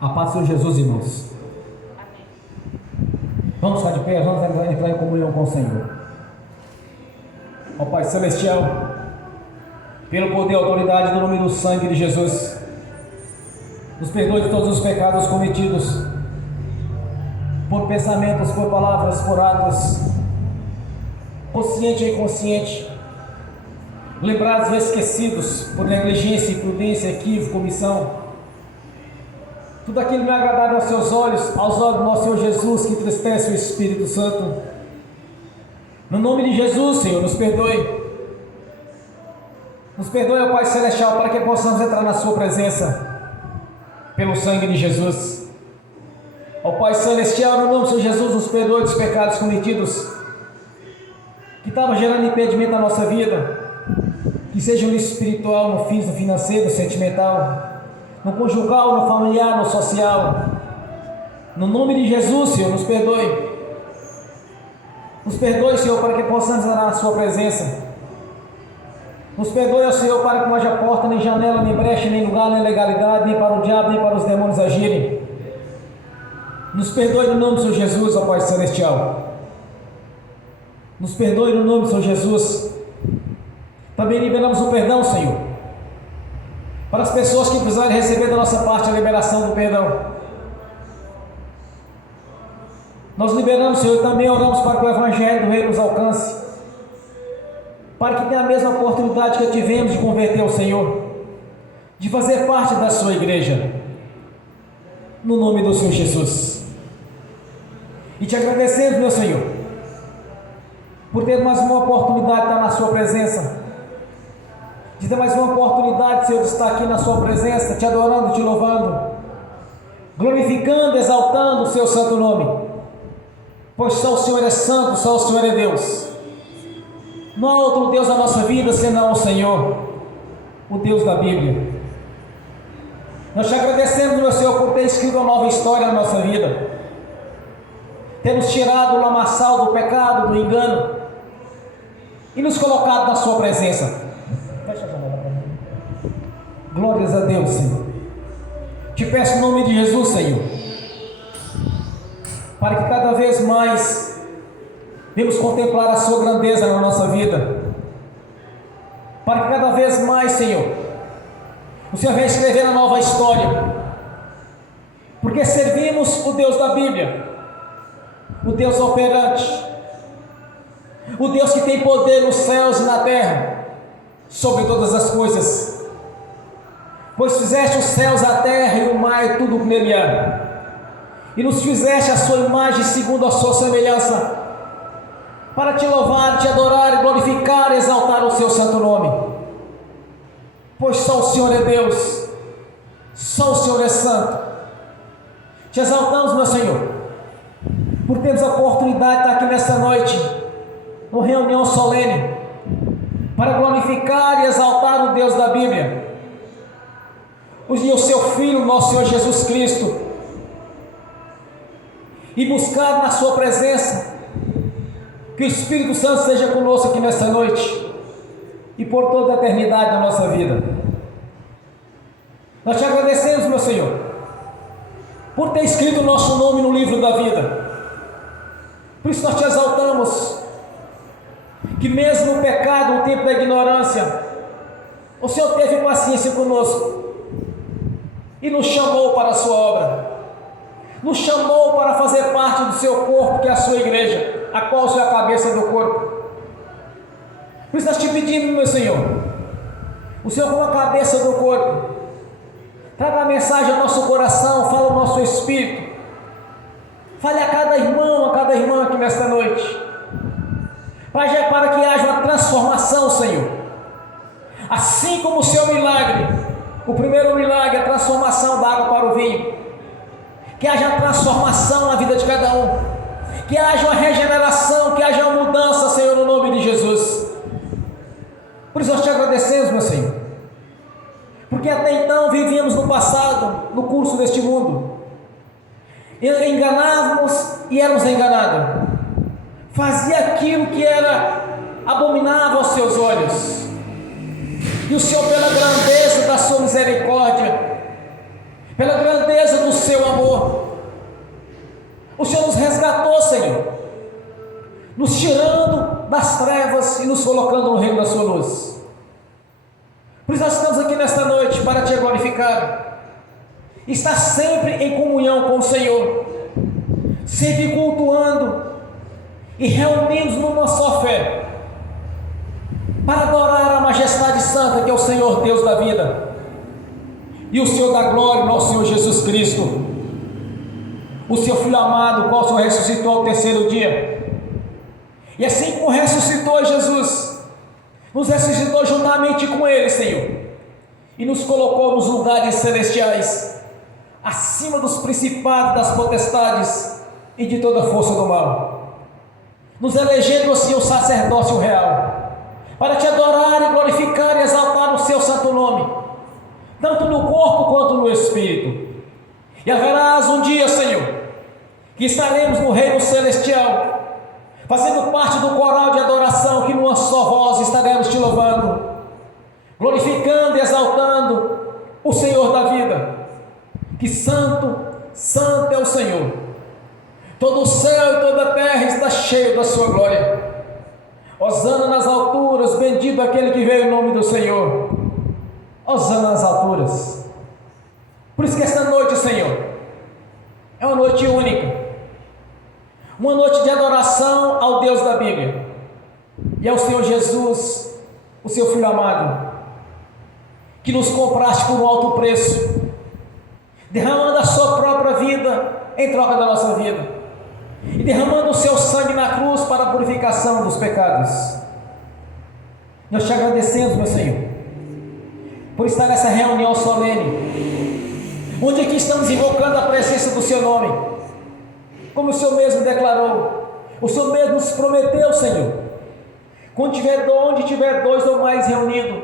A paz do Senhor Jesus, irmãos. Vamos ficar de pé, vamos entrar em comunhão com o Senhor. Ó Pai Celestial, pelo poder e autoridade do nome do sangue de Jesus, nos perdoe de todos os pecados cometidos, por pensamentos, por palavras, por atos, consciente e inconsciente, lembrados ou esquecidos, por negligência, imprudência, equívoco, omissão. Tudo aquilo não é agradável aos seus olhos, aos olhos do nosso Senhor Jesus, que entristece o Espírito Santo. No nome de Jesus, Senhor, nos perdoe. Nos perdoe, ó Pai Celestial, para que possamos entrar na Sua presença, pelo sangue de Jesus. Ó Pai Celestial, no nome do Senhor Jesus, nos perdoe dos pecados cometidos, que estavam gerando impedimento na nossa vida, que seja no espiritual, no físico, no financeiro, no sentimental, no conjugal, no familiar, no social. No nome de Jesus, Senhor, nos perdoe. Nos perdoe, Senhor, para que possamos entrar na Sua presença. Nos perdoe, Senhor, para que não haja porta, nem janela, nem brecha, nem lugar, nem legalidade, nem para o diabo, nem para os demônios agirem. Nos perdoe no nome do Senhor Jesus, ó Pai Celestial. Nos perdoe no nome do Senhor Jesus. Também liberamos o perdão, Senhor, para as pessoas que precisarem receber da nossa parte a liberação do perdão. Nós liberamos, Senhor, e também oramos para que o Evangelho do Reino nos alcance, para que tenha a mesma oportunidade que tivemos de converter ao Senhor, de fazer parte da Sua igreja, no nome do Senhor Jesus. E te agradecemos, meu Senhor, por ter mais uma oportunidade de estar na Sua presença, de ter mais uma oportunidade, Senhor, de estar aqui na Sua presença, te adorando, te louvando, glorificando, exaltando o Seu santo nome, pois só o Senhor é santo, só o Senhor é Deus. Não há outro Deus na nossa vida senão o Senhor, o Deus da Bíblia. Nós te agradecemos, meu Senhor, por ter escrito uma nova história na nossa vida, ter nos tirado o lamaçal do pecado, do engano, e nos colocado na Sua presença. Fecha a janela para mim. Glórias a Deus, Senhor. Te peço em nome de Jesus, Senhor, para que cada vez mais venhamos contemplar a Sua grandeza na nossa vida, para que cada vez mais, Senhor, o Senhor venha escrever a nova história, porque servimos o Deus da Bíblia, o Deus operante, o Deus que tem poder nos céus e na terra, sobre todas as coisas, pois fizeste os céus, a terra e o mar e tudo o que nele há, e nos fizeste a Sua imagem segundo a Sua semelhança, para te louvar, te adorar, glorificar e exaltar o Seu santo nome, pois só o Senhor é Deus, só o Senhor é santo. Te exaltamos, meu Senhor, por termos a oportunidade de estar aqui nesta noite, numa reunião solene, para glorificar e exaltar o Deus da Bíblia, e o Seu Filho, nosso Senhor Jesus Cristo, e buscar na Sua presença, que o Espírito Santo seja conosco aqui nesta noite, e por toda a eternidade da nossa vida. Nós te agradecemos, meu Senhor, por ter escrito o nosso nome no livro da vida. Por isso nós te exaltamos, que mesmo no pecado, no tempo da ignorância, o Senhor teve paciência conosco, e nos chamou para a Sua obra, nos chamou para fazer parte do Seu corpo, que é a Sua igreja, a qual o Senhor é a cabeça do corpo. Por isso nós te pedimos, meu Senhor, o Senhor como a cabeça do corpo, traga a mensagem ao nosso coração, fala ao nosso espírito, fale a cada irmão, a cada irmã aqui nesta noite, para que haja uma transformação, Senhor, assim como o Seu milagre, o primeiro milagre, a transformação da água para o vinho, que haja transformação na vida de cada um, que haja uma regeneração, que haja uma mudança, Senhor, no nome de Jesus. Por isso nós te agradecemos, meu Senhor, porque até então vivíamos no passado, no curso deste mundo, enganávamos e éramos enganados, fazia aquilo que era abominável aos Seus olhos, e o Senhor, pela grandeza da Sua misericórdia, pela grandeza do seu amor. O Senhor nos resgatou, Senhor, nos tirando das trevas e nos colocando no reino da sua luz. Por isso nós estamos aqui nesta noite para te glorificar, estar sempre em comunhão com o Senhor, sempre cultuando e reunindo-nos numa só fé, para adorar a majestade santa que é o Senhor Deus da vida e o Senhor da glória, nosso Senhor Jesus Cristo, o seu Filho amado, o qual o Senhor ressuscitou ao terceiro dia. E assim como ressuscitou Jesus, nos ressuscitou juntamente com Ele, Senhor, e nos colocou nos lugares celestiais, acima dos principados, das potestades e de toda a força do mal, nos elegendo assim o sacerdócio real, para te adorar e glorificar e exaltar o seu santo nome, tanto no corpo quanto no espírito. E haverás um dia, Senhor, que estaremos no reino celestial, fazendo parte do coral de adoração, que numa só voz estaremos te louvando, glorificando e exaltando o Senhor da vida, que santo, santo é o Senhor. Todo o céu e toda a terra está cheio da sua glória. Hosana nas alturas, bendito aquele que veio em nome do Senhor. Hosana nas alturas. Por isso que esta noite, Senhor, é uma noite única, uma noite de adoração ao Deus da Bíblia, e ao Senhor Jesus, o seu Filho amado, que nos compraste por um alto preço, derramando a sua própria vida em troca da nossa vida, e derramando o seu sangue na cruz para a purificação dos pecados. Nós te agradecemos, meu Senhor, por estar nessa reunião solene, onde aqui estamos invocando a presença do seu nome, como o Senhor mesmo declarou, o Senhor mesmo nos prometeu, Senhor, onde tiver dois ou mais reunidos,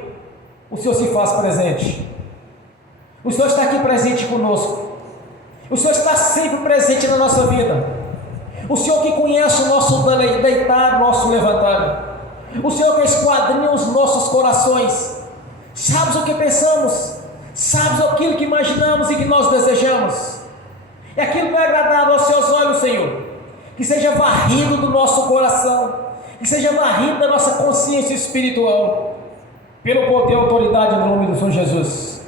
o Senhor se faz presente. O Senhor está aqui presente conosco, o Senhor está sempre presente na nossa vida, o Senhor que conhece o nosso deitar, o nosso levantar, o Senhor que esquadrinha os nossos corações, sabes o que pensamos, sabes aquilo que imaginamos e que nós desejamos, é aquilo que é agradável aos seus olhos, Senhor, que seja varrido do nosso coração, que seja varrido da nossa consciência espiritual, pelo poder e autoridade no nome do Senhor Jesus.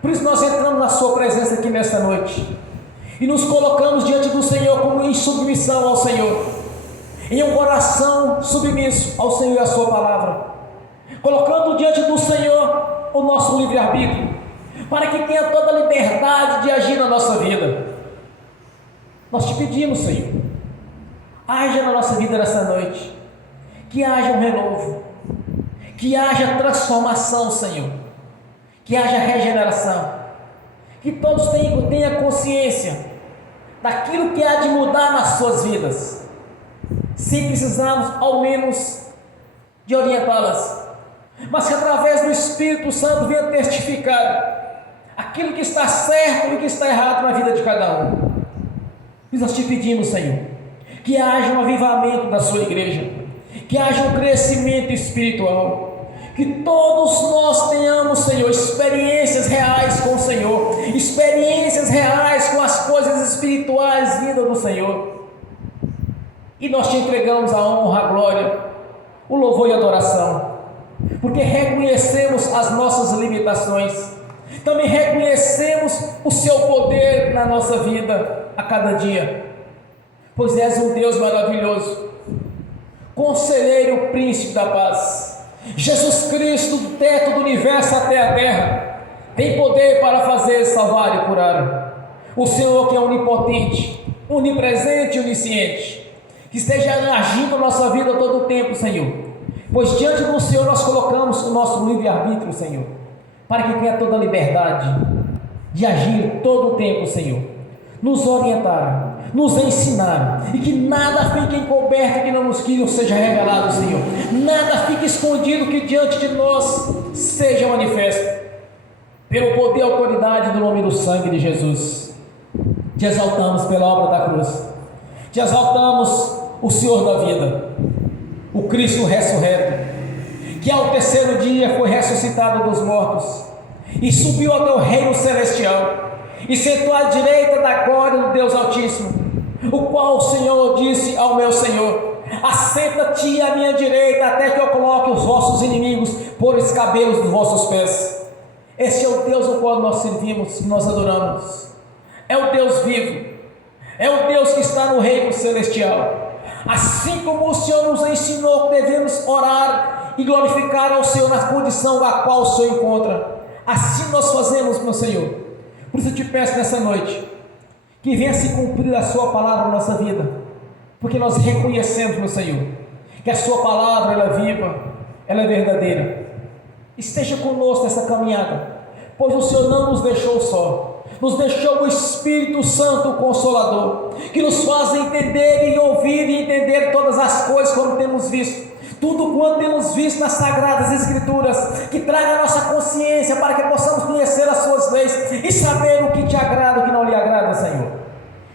Por isso nós entramos na sua presença aqui nesta noite, e nos colocamos diante do Senhor como em submissão ao Senhor, em um coração submisso ao Senhor e à sua palavra, colocando diante do Senhor o nosso livre-arbítrio, para que tenha toda a liberdade de agir na nossa vida. Nós te pedimos, Senhor, haja na nossa vida nessa noite, que haja um renovo, que haja transformação, Senhor, que haja regeneração, que todos tenham consciência daquilo que há de mudar nas suas vidas, sem precisarmos ao menos de orientá-las, mas que através do Espírito Santo venha testificar aquilo que está certo e o que está errado na vida de cada um. E nós te pedimos, Senhor, que haja um avivamento da sua igreja, que haja um crescimento espiritual, que todos nós tenhamos, Senhor, experiências reais com o Senhor, experiências reais com as coisas espirituais vindas do Senhor. E nós te entregamos a honra, a glória, o louvor e a adoração, porque reconhecemos as nossas limitações, também reconhecemos o seu poder na nossa vida a cada dia, pois és um Deus maravilhoso, Conselheiro, Príncipe da paz, Jesus Cristo, do teto do universo até a terra, tem poder para fazer, salvar e curar. O Senhor que é onipotente, onipresente e onisciente, que esteja agindo na nossa vida todo o tempo, Senhor, pois diante do Senhor nós colocamos o nosso livre-arbítrio, Senhor, para que tenha toda a liberdade de agir todo o tempo, Senhor, nos orientar, nos ensinar, e que nada fique encoberto que não seja revelado, Senhor, nada fique escondido que diante de nós seja manifesto, pelo poder e autoridade do nome do sangue de Jesus. Te exaltamos pela obra da cruz, te exaltamos o Senhor da vida, o Cristo ressurreto, que ao terceiro dia foi ressuscitado dos mortos e subiu até o reino celestial, e sentou à direita da glória do Deus Altíssimo, o qual o Senhor disse ao meu Senhor: assenta-te à minha direita, até que eu coloque os vossos inimigos por escabelos dos vossos pés. Esse é o Deus ao qual nós servimos e nós adoramos. É o Deus vivo, é o Deus que está no reino celestial. Assim como o Senhor nos ensinou que devemos orar e glorificar ao Senhor na condição a qual o Senhor encontra, assim nós fazemos, meu Senhor. Por isso eu te peço nessa noite, que venha se cumprir a sua palavra na nossa vida, porque nós reconhecemos, meu Senhor, que a sua palavra ela é viva, ela é verdadeira. Esteja conosco nessa caminhada, pois o Senhor não nos deixou só, nos deixou o Espírito Santo, o Consolador, que nos faz entender e ouvir e entender todas as coisas como temos visto, tudo quanto temos visto nas Sagradas Escrituras, que traga a nossa consciência para que possamos conhecer as suas leis e saber o que te agrada e o que não lhe agrada, Senhor.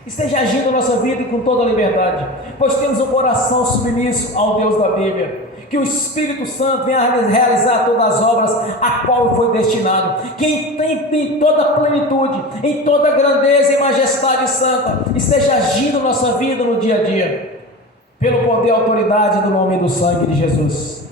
Esteja agindo na nossa vida e com toda a liberdade, pois temos um coração submisso ao Deus da Bíblia. Que o Espírito Santo venha realizar todas as obras a qual foi destinado. Que em toda a plenitude, em toda a grandeza e majestade santa, esteja agindo na nossa vida no dia a dia, pelo poder e autoridade do nome e do sangue de Jesus.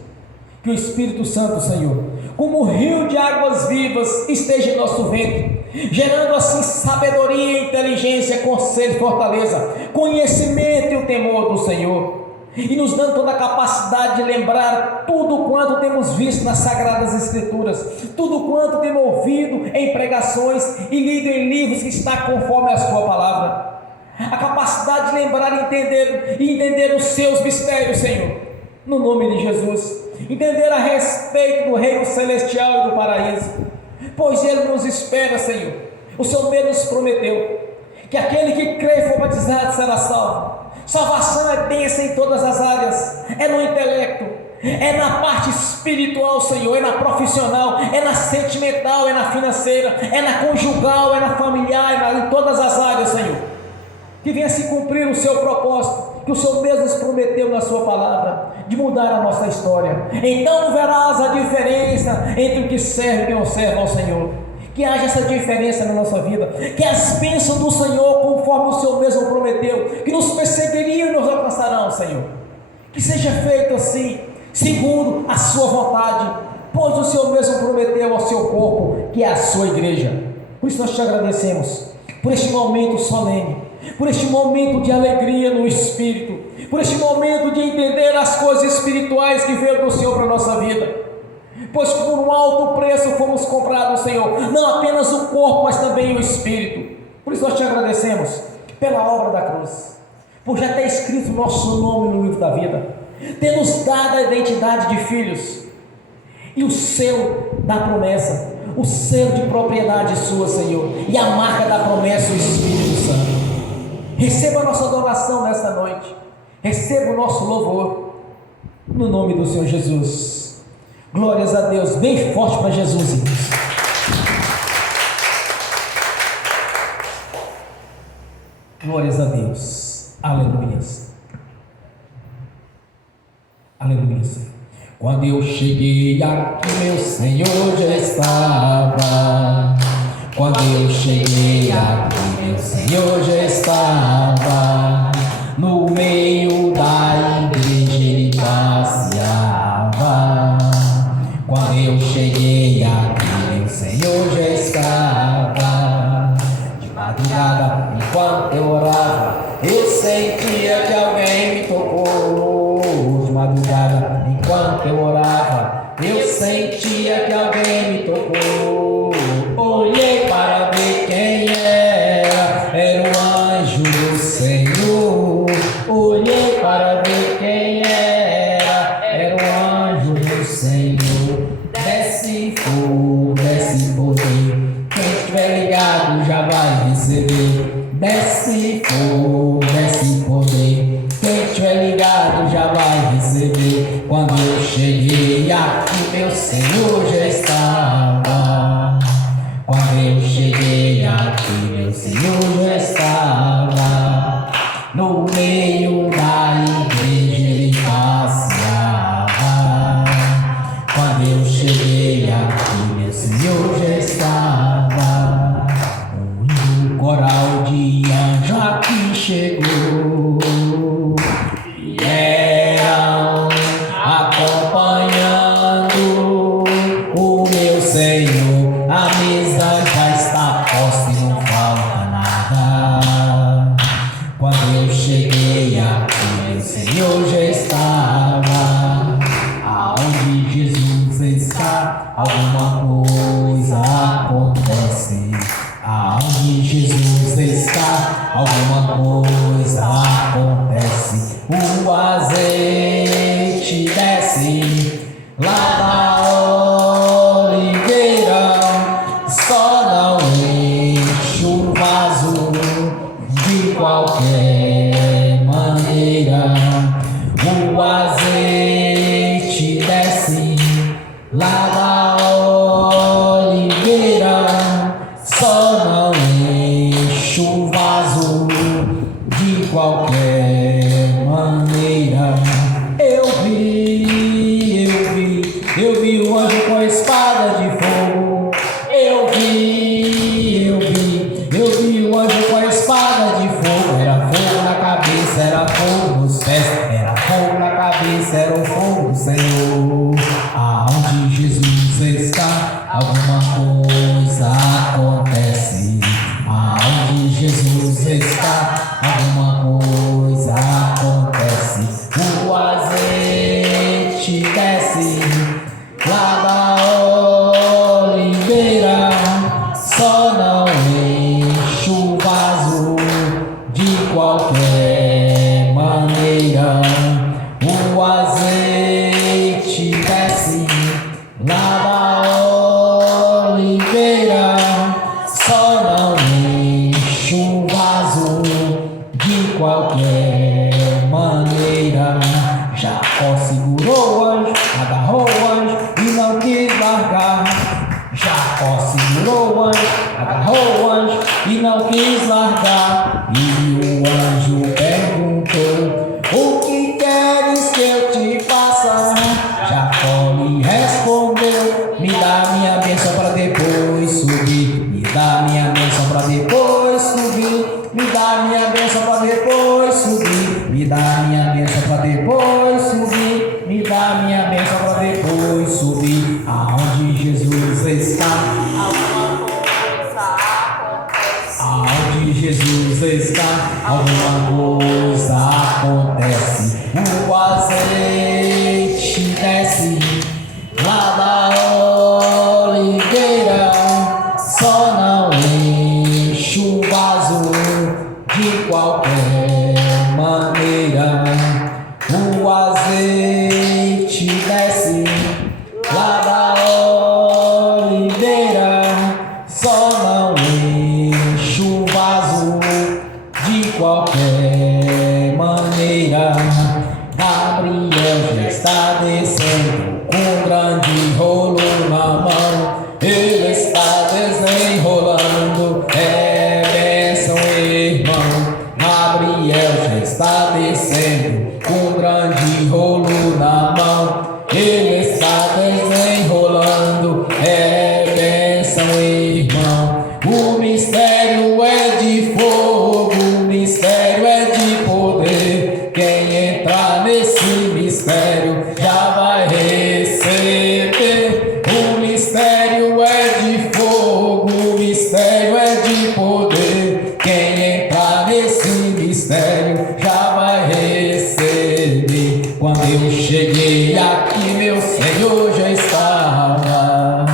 Que o Espírito Santo, Senhor, como um rio de águas vivas, esteja em nosso ventre, gerando assim sabedoria, inteligência, conselho e fortaleza, conhecimento e o temor do Senhor, e nos dando toda a capacidade de lembrar tudo quanto temos visto nas Sagradas Escrituras, tudo quanto temos ouvido em pregações e lido em livros que está conforme a sua palavra, a capacidade de lembrar e entender os seus mistérios, Senhor, no nome de Jesus, entender a respeito do reino celestial e do paraíso, pois Ele nos espera, Senhor. O Senhor mesmo nos prometeu que aquele que crê e for batizado será salvo. Salvação é bênção em todas as áreas, é no intelecto, é na parte espiritual, Senhor, é na profissional, é na sentimental, é na financeira, é na conjugal, é na familiar, em todas as áreas, Senhor. Que venha se cumprir o seu propósito, que o Senhor mesmo nos prometeu na sua palavra, de mudar a nossa história. Então verás a diferença entre o que serve e quem não serve ao Senhor. Que haja essa diferença na nossa vida, que as bênçãos do Senhor, conforme o Senhor mesmo prometeu, que nos perseguiriam e nos alcançarão, Senhor. Que seja feito assim, segundo a sua vontade, pois o Senhor mesmo prometeu ao seu corpo, que é a sua igreja. Por isso nós te agradecemos, por este momento solene, por este momento de alegria no Espírito, por este momento de entender as coisas espirituais que veio do Senhor para a nossa vida, pois por um alto preço fomos comprados, Senhor, não apenas o corpo, mas também o Espírito. Por isso nós te agradecemos pela obra da cruz, por já ter escrito o nosso nome no livro da vida, ter nos dado a identidade de filhos e o selo da promessa, o selo de propriedade sua, Senhor, e a marca da promessa, o Espírito Santo. Receba a nossa adoração nesta noite, receba o nosso louvor, no nome do Senhor Jesus. Glórias a Deus, bem forte para Jesus, irmãos. Glórias a Deus, aleluia. Aleluia. Quando eu cheguei aqui, meu Senhor já estava. Quando eu cheguei aqui, meu Senhor já estava. No meio da igreja ele passeava. Quando eu cheguei aqui, meu Senhor já estava. De madrugada, enquanto eu orava, eu sentia que alguém me tocou. De madrugada, enquanto eu orava, eu sentia que alguém me tocou. Olhei para ver quem era o anjo do Senhor. Olhei para ver quem era o anjo do Senhor. Desce fogo, desce poder, quem estiver ligado já vai receber. Desce fogo, desce poder, quem estiver ligado já vai receber. Quando eu cheguei aqui, meu Senhor já estava. Quando eu cheguei aqui, meu Senhor já estava. No meio da igreja ele passeava. Quando eu cheguei aqui, meu Senhor já estava. alguma coisa acontece. Aonde Jesus está, alguma coisa acontece. O azeite desce lá da oliveira, só não enche o vaso de qualquer maneira. O azeite desce lá da oliveira, só não enche o vaso de qualquer maneira. Eu vi o anjo com a espada de fogo. Eu vi o anjo com a espada de fogo. Era fogo na cabeça, era fogo nos pés, era fogo na cabeça, era o fogo do Senhor. Aonde Jesus está, alguma coisa acontece. Aonde Jesus está, alguma coisa acontece. O azeite desce lá da oliveira, só não enche o vaso de qualquer maneira. O azeite desce lá da oliveira, só não enche o vaso de qualquer maneira. Jacó segurou o anjo, agarrou o anjo e não quis largar. Jacó segurou o anjo, agarrou o anjo e não quis largar. E o anjo perguntou: o que queres que eu te faça? Jacó lhe respondeu: me dá minha bênção para depois subir. Me dá minha bênção para depois subir. Me dá minha bênção para depois subir. Me dá minha bênção para depois subir. Me dá minha bênção para depois subir. Aonde Jesus está, alguma coisa acontece. Aonde Jesus está, alguma coisa acontece. O azeite desce lá da oliveira, só não enche o vaso de qualquer maneira. O azeite desce lá da oliveira, só não enche o vaso de qualquer maneira. Gabriel já está descendo com grande rolo na mão. Ele está desenrolando, é bênção, irmão. Gabriel já está descendo com grande rolo na mão. Ele está desenrolando, é bênção, irmão. O mistério é de fogo, o mistério é de poder. Quem entrar nesse mistério já vai receber. O mistério é de fogo, o mistério é de poder. Quem entrar nesse mistério já vai receber. Quando eu cheguei aqui, meu Senhor já estava.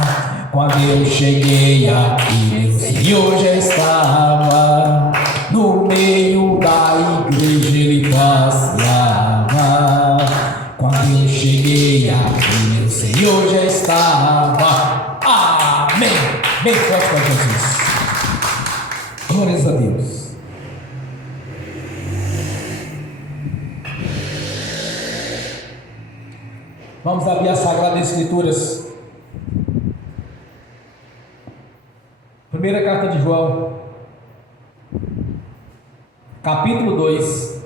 Quando eu cheguei aqui, meu Senhor já estava. No meio da igreja ele passeava. Quando eu cheguei aqui, meu Senhor já estava. Amém. Bem forte para Jesus. Glórias a Deus. Vamos abrir as Sagradas Escrituras. Primeira carta de João, capítulo 2,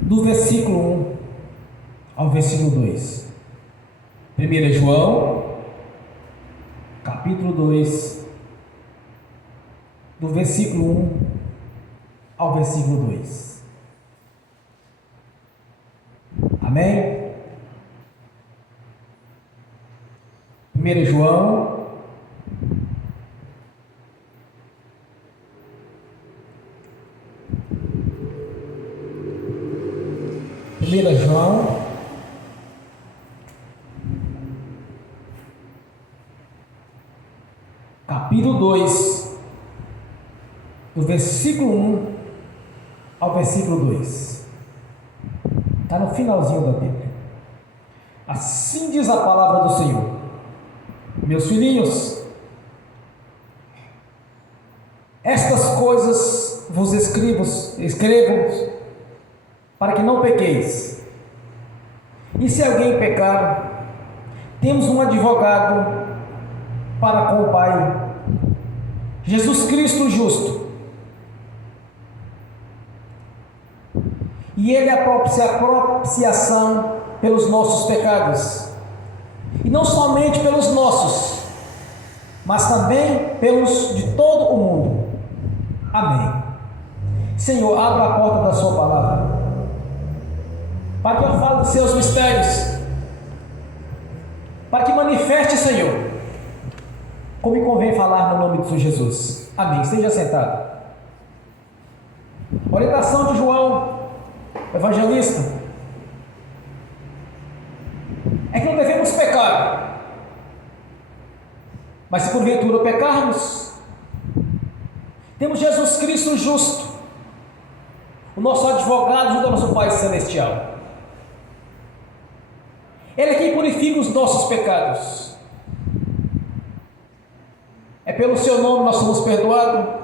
do versículo 1 ao versículo 2. 1 João, capítulo 2, do versículo 1 ao versículo 2. Amém? 1 João, capítulo 2, do versículo 1 ao versículo 2. Está no finalzinho da Bíblia. Assim diz a palavra do Senhor: meus filhinhos, estas coisas vos escrevo para que não pequeis. E se alguém pecar, temos um advogado para com o Pai, Jesus Cristo justo. E Ele é a propiciação pelos nossos pecados, e não somente pelos nossos, mas também pelos de todo o mundo. Amém. Senhor, abra a porta da sua palavra, para que eu fale dos seus mistérios, para que manifeste, Senhor, como me convém falar no nome de Senhor Jesus. Amém. Esteja sentado. Orientação de João, evangelista, é que não devemos pecar, mas se porventura pecarmos, temos Jesus Cristo justo, o nosso advogado junto ao nosso Pai Celestial. Ele é quem purifica os nossos pecados. É pelo seu nome nós somos perdoados,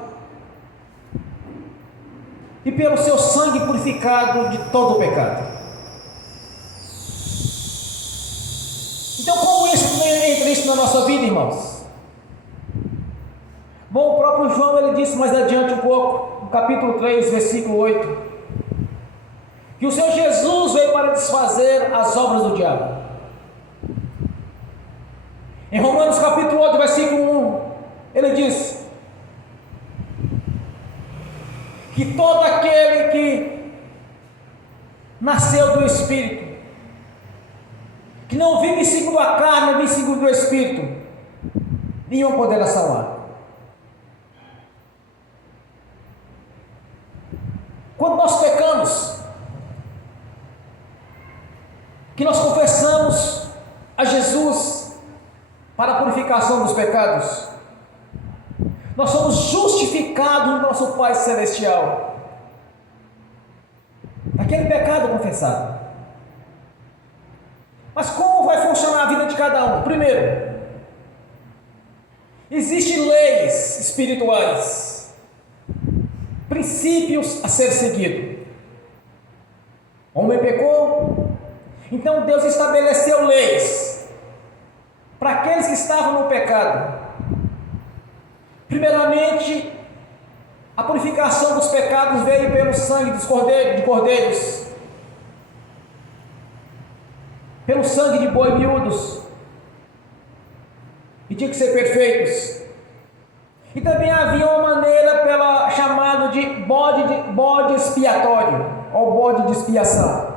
e pelo seu sangue purificado de todo o pecado. Então, como entra isso na nossa vida, irmãos? Bom, o próprio João, ele disse mais adiante um pouco, no capítulo 3, versículo 8, que o Senhor Jesus veio para desfazer as obras do diabo. Em Romanos capítulo 8, versículo 1, ele diz que todo aquele que nasceu do Espírito, que não vive segundo a carne, vive segundo o Espírito, nenhum poderá salvar. Quando nós pecamos, que nós confessamos a Jesus para a purificação dos pecados, nós somos justificados no nosso Pai Celestial, aquele pecado confessado. Mas como vai funcionar a vida de cada um? Primeiro, existem leis espirituais, princípios a ser seguido. O homem pecou, então Deus estabeleceu leis para aqueles que estavam no pecado. Primeiramente, a purificação dos pecados veio pelo sangue de cordeiros, pelo sangue de boi miúdos, e tinha que ser perfeitos. E também havia uma maneira chamado de bode expiatório, ou bode de expiação.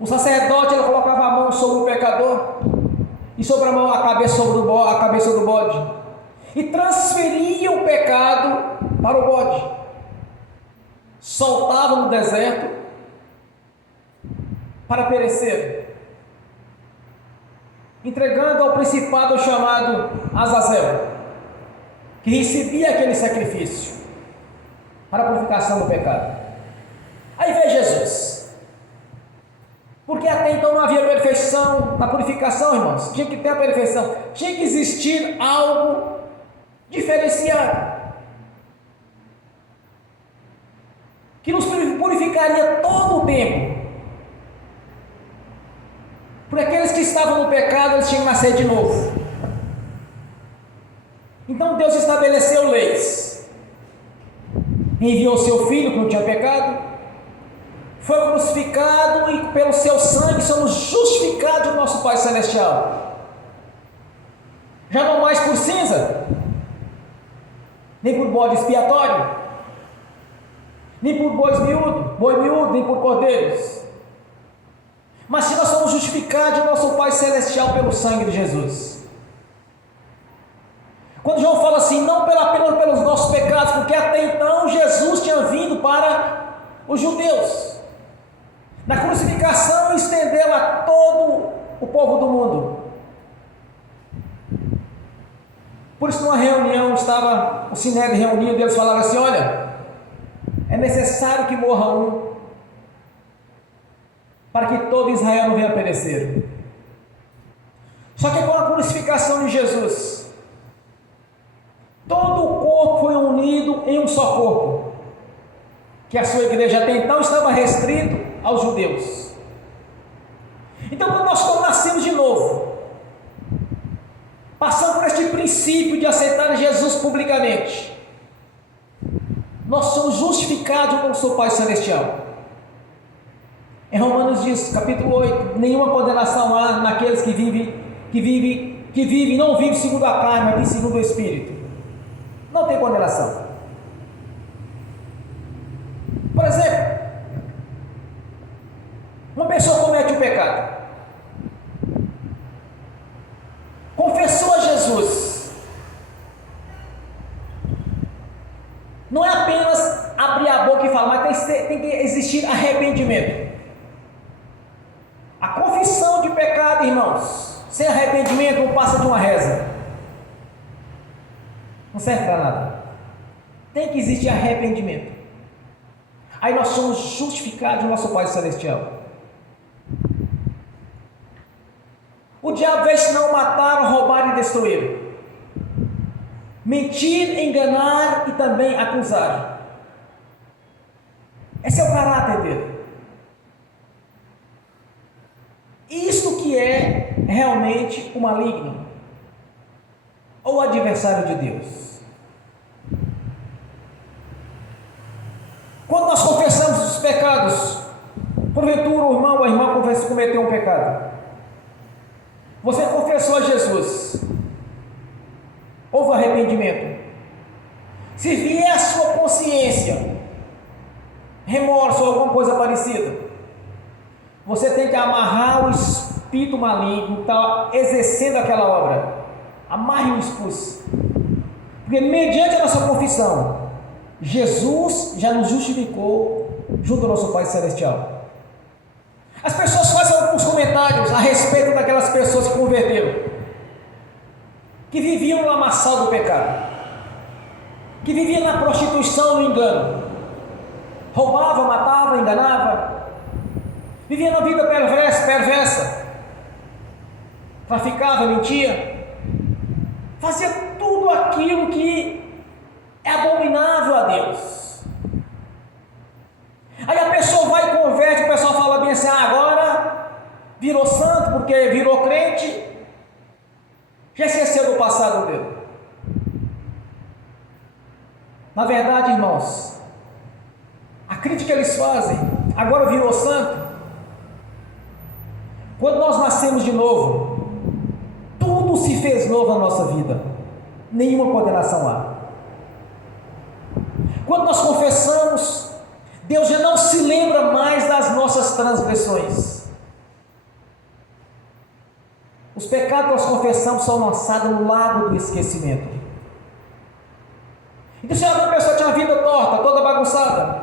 O sacerdote, ele colocava a mão sobre o pecador, e sobre a mão a cabeça do bode, e transferia o pecado para o bode, soltava no deserto para perecer, entregando ao principado chamado Azazel, que recebia aquele sacrifício para a purificação do pecado. Aí veio Jesus, porque até então não havia perfeição na purificação, irmãos. Tinha que ter a perfeição, tinha que existir algo diferenciado, que nos purificaria todo o tempo. Por aqueles que estavam no pecado, eles tinham que nascer de novo. Então Deus estabeleceu leis, enviou seu filho que não tinha pecado, foi crucificado, e pelo seu sangue somos justificados no nosso Pai Celestial. Já não mais por cinza, nem por bode expiatório, nem por boi miúdo, nem por cordeiros, mas se nós somos justificados no nosso Pai Celestial pelo sangue de Jesus. Quando João fala assim, não apenas pelos nossos pecados, porque até então Jesus tinha vindo para os judeus, na crucificação estendeu a todo o povo do mundo. Por isso, numa reunião, estava o Sinédrio reunido, e eles falaram assim: olha, é necessário que morra um, para que todo Israel não venha a perecer. Só que com a crucificação de Jesus, todo o corpo foi unido em um só corpo, que a sua igreja até então estava restrito aos judeus. Então, quando nós nascemos de novo, passando por este princípio de aceitar Jesus publicamente, nós somos justificados pelo seu Pai Celestial. Em Romanos diz, capítulo 8, nenhuma condenação há naqueles que vivem, não vivem segundo a carne, mas vivem segundo o Espírito. Não tem condenação. Por exemplo, uma pessoa comete um pecado, confessou a Jesus, não é apenas abrir a boca e falar, mas tem que existir arrependimento. A confissão de pecado, irmãos, sem arrependimento não passa de uma reza, não serve para nada. Tem que existir arrependimento. Aí nós somos justificados no nosso Pai Celestial. O diabo veio senão matar, roubar e destruir, mentir, enganar e também acusar. Esse é o caráter dele. Isto que é realmente o maligno, ou o adversário de Deus. Quando nós confessamos os pecados, porventura o irmão ou a irmã cometeu um pecado, você confessou a Jesus, houve arrependimento. Se vier a sua consciência remorso ou alguma coisa parecida, você tem que amarrar o espírito maligno que está exercendo aquela obra. Amarre o expulse. Porque mediante a nossa confissão, Jesus já nos justificou junto ao nosso Pai Celestial. As pessoas fazem alguns comentários a respeito daquelas pessoas que converteram, que viviam no lamaçal do pecado, que viviam na prostituição, no engano, roubava, matava, enganava, vivia na vida perversa, traficava, mentia, fazia tudo aquilo que é abominável a Deus. Aí a pessoa vai e converte, o pessoal fala bem assim: agora virou santo porque virou crente, já esqueceu do passado dele. Na verdade, irmãos, a crítica que eles fazem, agora virou santo. Quando nós nascemos de novo, tudo se fez novo na nossa vida, nenhuma condenação há. Quando nós confessamos, Deus já não se lembra mais das nossas transgressões. Os pecados que nós confessamos são lançados no lago do esquecimento. Então, se uma pessoa tinha a vida torta, toda bagunçada,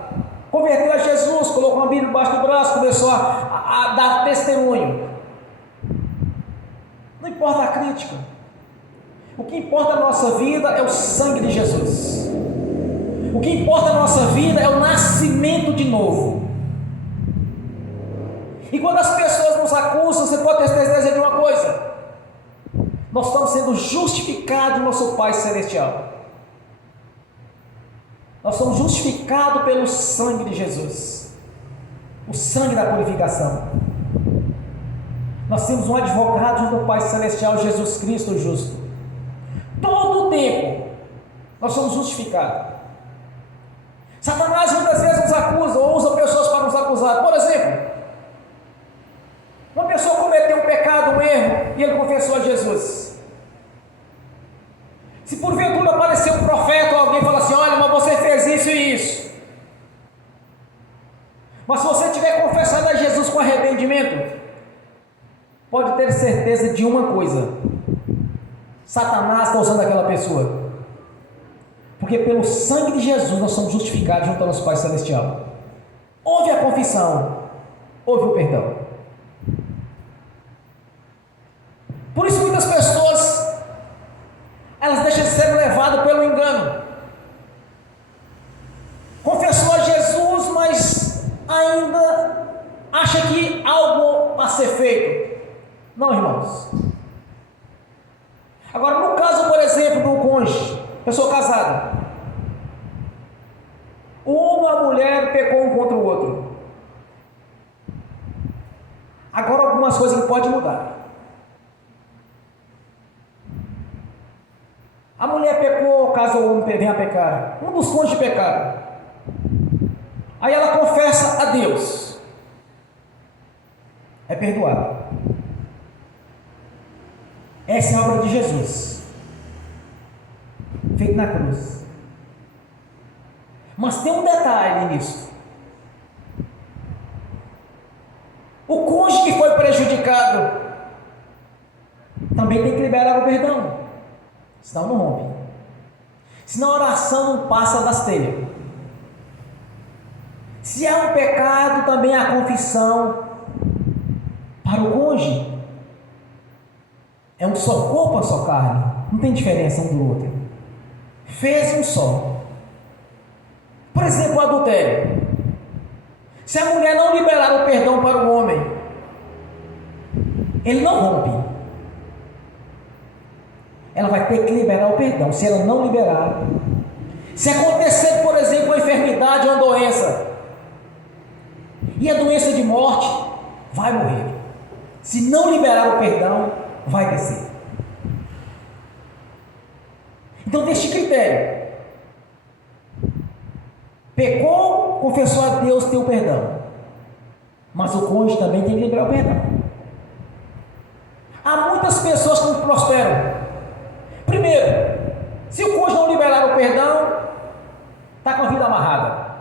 converteu a Jesus, colocou uma Bíblia debaixo do braço, começou a dar testemunho. Não importa a crítica. O que importa na nossa vida é o sangue de Jesus. O que importa na nossa vida é o nascimento de novo. E quando as pessoas nos acusam, você pode ter certeza de uma coisa: nós estamos sendo justificados no nosso Pai Celestial. Nós somos justificados pelo sangue de Jesus, o sangue da purificação. Nós temos um advogado junto ao Pai Celestial, Jesus Cristo justo. Todo o tempo nós somos justificados. Satanás muitas vezes nos acusa, ou usa pessoas para nos acusar. Por exemplo, uma pessoa cometeu um pecado, um erro, e ele confessou a Jesus. Se porventura aparecer um profeta ou alguém fala assim: olha, mas você fez isso e isso. Mas se você tiver confessado a Jesus com arrependimento, pode ter certeza de uma coisa: Satanás está usando aquela pessoa. Porque pelo sangue de Jesus nós somos justificados junto ao nosso Pai Celestial. Houve a confissão, houve o perdão. Por isso muitas pessoas, elas deixam de tem algo a ser feito. Não, irmãos. Agora, no caso, por exemplo, do cônjuge, pessoa casada, uma mulher pecou um contra o outro. Agora, algumas coisas podem mudar. A mulher pecou, caso o homem venha a pecar, um dos cônjuges pecaram. Aí ela confessa a Deus, é perdoada. Essa é a obra de Jesus, feita na cruz. Mas tem um detalhe nisso. O cônjuge que foi prejudicado também tem que liberar o perdão, senão não rompe. Senão a oração não passa das telhas. Se é um pecado, também há confissão para o cônjuge. É um só corpo, uma só carne. Não tem diferença um do outro. Fez um só. Por exemplo, o adultério. Se a mulher não liberar o perdão para o homem, ele não rompe. Ela vai ter que liberar o perdão. Se ela não liberar, se acontecer, por exemplo, uma enfermidade ou uma doença, e a doença de morte, vai morrer. Se não liberar o perdão, vai descer. Então, deste critério, pecou, confessou a Deus, tem o perdão, mas o cônjuge também tem que liberar o perdão. Há muitas pessoas que não prosperam. Primeiro, se o cônjuge não liberar o perdão, está com a vida amarrada.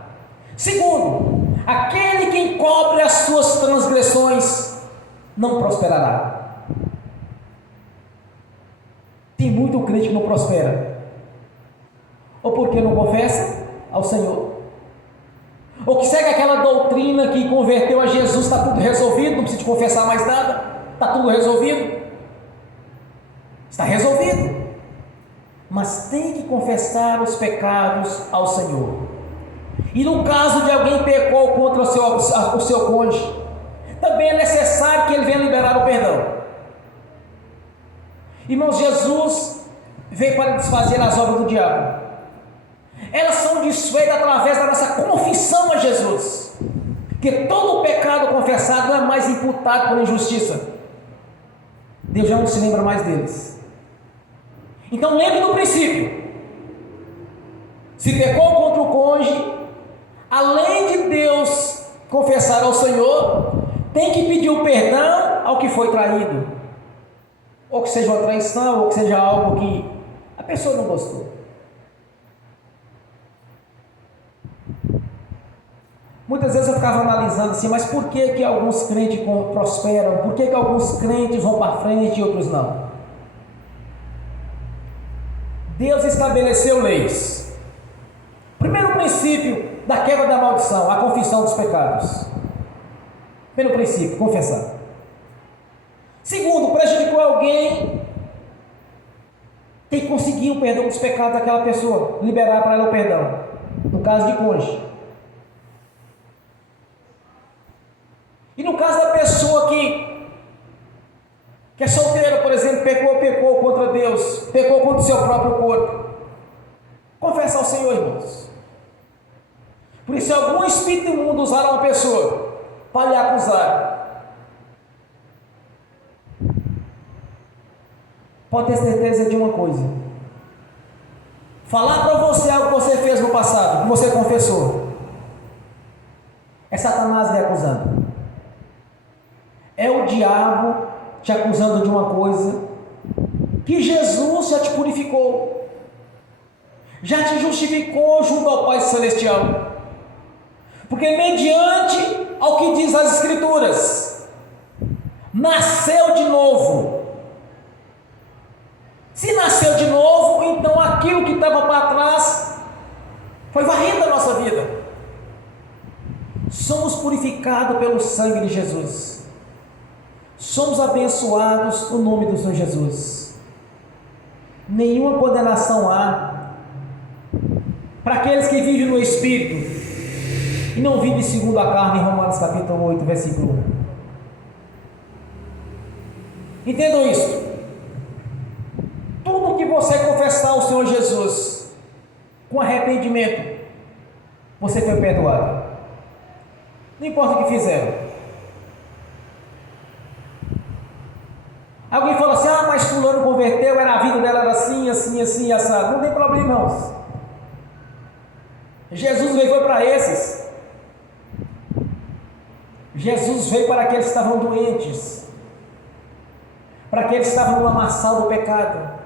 Segundo, aquele que encobre as suas transgressões não prosperará. Tem muito crente que não prospera, ou porque não confessa ao Senhor, ou que segue aquela doutrina que converteu a Jesus, está tudo resolvido, não precisa de confessar mais nada, está tudo resolvido. Está resolvido, mas tem que confessar os pecados ao Senhor. E no caso de alguém pecou contra o seu cônjuge, também é necessário que ele venha liberar o perdão. Irmãos, Jesus veio para desfazer as obras do diabo. Elas são desfeitas através da nossa confissão a Jesus, porque todo pecado confessado não é mais imputado por injustiça. Deus já não se lembra mais deles. Então lembre do princípio: se pecou contra o cônjuge, além de Deus confessar ao Senhor, tem que pedir o perdão ao que foi traído, ou que seja uma traição, ou que seja algo que a pessoa não gostou. Muitas vezes eu ficava analisando assim, mas por que alguns crentes prosperam? Por que alguns crentes vão para frente e outros não? Deus estabeleceu leis. Primeiro princípio da quebra da maldição, a confissão dos pecados. Primeiro princípio, confessar. Segundo, prejudicou alguém, tem que conseguir o perdão dos pecados daquela pessoa, liberar para ela o perdão. No caso de cônjuge. E no caso da pessoa que é solteira, por exemplo, pecou contra Deus, pecou contra o seu próprio corpo, confessa ao Senhor, irmãos. Por isso, se algum espírito imundo usar uma pessoa para lhe acusar, pode ter certeza de uma coisa: falar para você algo que você fez no passado, que você confessou, é Satanás lhe acusando. É o diabo te acusando de uma coisa que Jesus já te purificou, já te justificou junto ao Pai Celestial, porque mediante ao que diz as Escrituras, nasceu de novo. Se nasceu de novo, então aquilo que estava para trás foi varrido da nossa vida. Somos purificados pelo sangue de Jesus. Somos abençoados no nome do Senhor Jesus. Nenhuma condenação há para aqueles que vivem no Espírito e não vivem segundo a carne, em Romanos capítulo 8, versículo 1. Entendam isso. Tudo que você confessar ao Senhor Jesus com arrependimento, você foi perdoado. Não importa o que fizeram. Alguém fala assim: ah, mas fulano converteu, a vida dela era assim, assim, assim, assado. Não tem problema, irmãos. Jesus veio foi para esses. Jesus veio para aqueles que estavam doentes, para aqueles que estavam no lamaçal do pecado,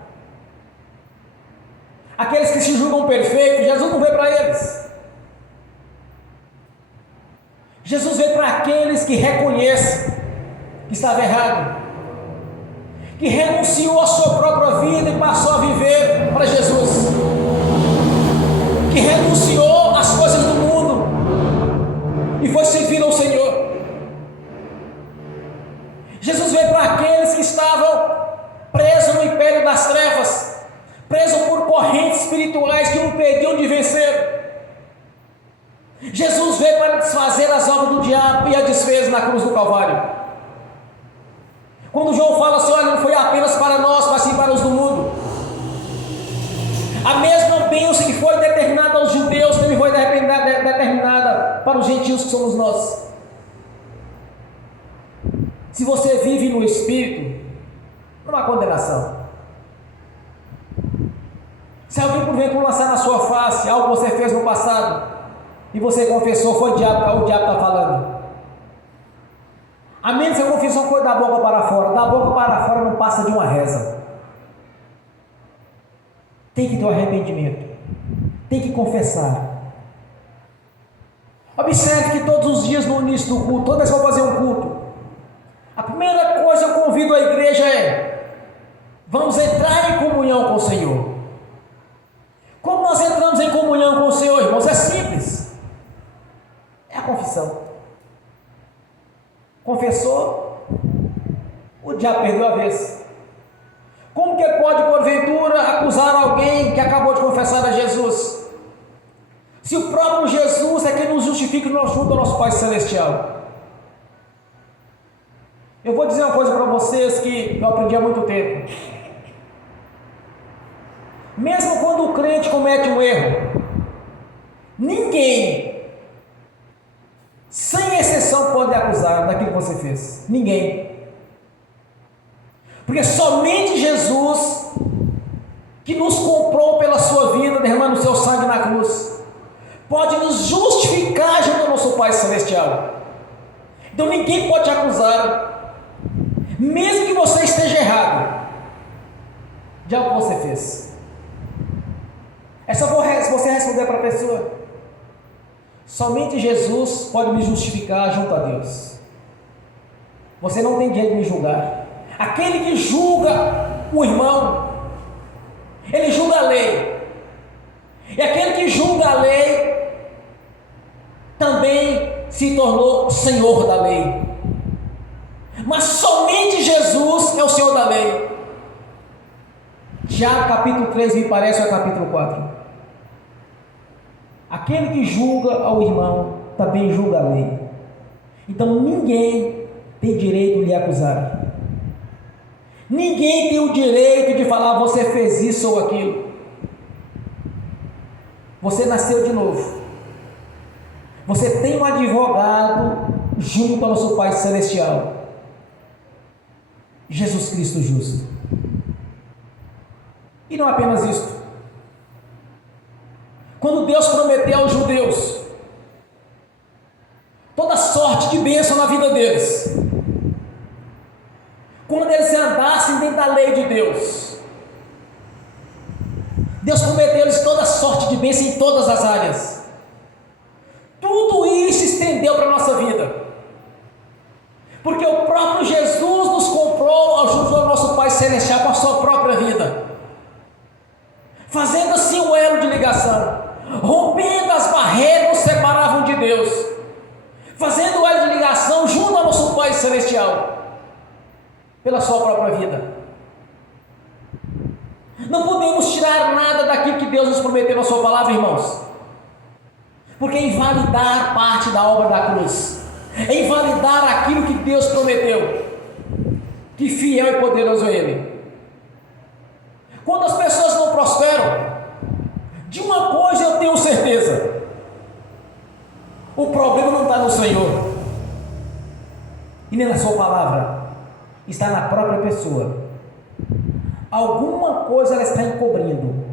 aqueles que se julgam perfeitos. Jesus não veio para eles. Jesus veio para aqueles que reconhecem que estava errado, que renunciou à sua própria vida e passou a viver para Jesus, que renunciou às coisas do mundo e foi servir ao Senhor. Jesus veio para aqueles que estavam presos no império das trevas, presos por correntes espirituais que não impediam de vencer. Jesus veio para desfazer as obras do diabo e a desfez na cruz do Calvário. Quando João fala assim: olha, não foi apenas para nós, mas sim para os do mundo. A mesma bênção que foi determinada aos judeus também foi determinada para os gentios, que somos nós. Se você vive no Espírito, não há condenação. Se alguém porventura lançar na sua face algo que você fez no passado e você confessou, foi o diabo está falando. A menos que a confissão foi da boca para fora. Da boca para fora não passa de uma reza. Tem que ter um arrependimento, tem que confessar. Observe que todos os dias no início do culto, toda vez que eu vou fazer um culto, a primeira coisa que eu convido a igreja é: vamos entrar em comunhão com o Senhor. Como nós entramos em comunhão com o Senhor, irmãos? É simples. É a confissão. Confessou, o diabo perdeu a vez. Como que pode, porventura, acusar alguém que acabou de confessar a Jesus? Se o próprio Jesus é quem nos justifica junto ao nosso Pai Celestial. Eu vou dizer uma coisa para vocês que eu aprendi há muito tempo. Mesmo quando o crente comete um erro, ninguém, sem exceção, pode acusar daquilo que você fez. Ninguém. Porque somente Jesus, que nos comprou pela sua vida, derramando o seu sangue na cruz, pode nos justificar junto ao nosso Pai Celestial. Então ninguém pode te acusar, mesmo que você esteja errado, de algo que você fez. É só você responder para a pessoa: somente Jesus pode me justificar junto a Deus. Você não tem direito de me julgar. Aquele que julga o irmão, ele julga a lei. E aquele que julga a lei também se tornou senhor da lei. Mas somente Jesus é o senhor da lei. Tiago capítulo 3, me parece, é o capítulo 4. Aquele que julga ao irmão também julga a lei. Então ninguém tem direito de lhe acusar. Ninguém tem o direito de falar: você fez isso ou aquilo. Você nasceu de novo. Você tem um advogado junto ao nosso Pai Celestial, Jesus Cristo justo. E não apenas isso. Quando Deus prometeu aos judeus toda sorte de bênção na vida deles, quando eles andassem dentro da lei de Deus, Deus prometeu-lhes toda sorte de bênção em todas as áreas. Tudo isso estendeu para a nossa vida, porque o próprio Jesus nos comprou junto ao nosso Pai Celestial com a sua própria vida, fazendo assim um elo de ligação, rompendo as barreiras que nos separavam de Deus, fazendo o elo de ligação junto ao nosso Pai Celestial, pela sua própria vida. Não podemos tirar nada daquilo que Deus nos prometeu na sua palavra, irmãos, porque é invalidar parte da obra da cruz, é invalidar aquilo que Deus prometeu. Que fiel e poderoso é Ele. Quando as pessoas não prosperam, de uma coisa eu tenho certeza: o problema não está no Senhor e nem na sua palavra, está na própria pessoa. Alguma coisa ela está encobrindo,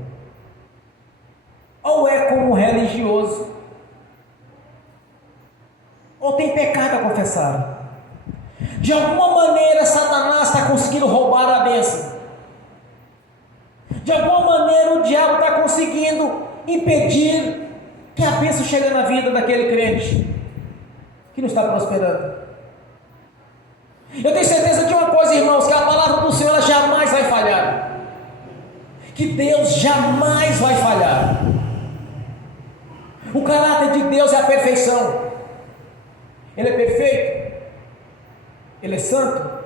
ou é como religioso, ou tem pecado a confessar. De alguma maneira Satanás está conseguindo roubar a bênção. De alguma maneira o diabo está conseguindo impedir que a bênção chegue na vida daquele crente que não está prosperando. Eu tenho certeza de uma coisa, irmãos, que a palavra do Senhor ela jamais vai falhar. Que Deus jamais vai falhar. O caráter de Deus é a perfeição. Ele é perfeito. Ele é santo.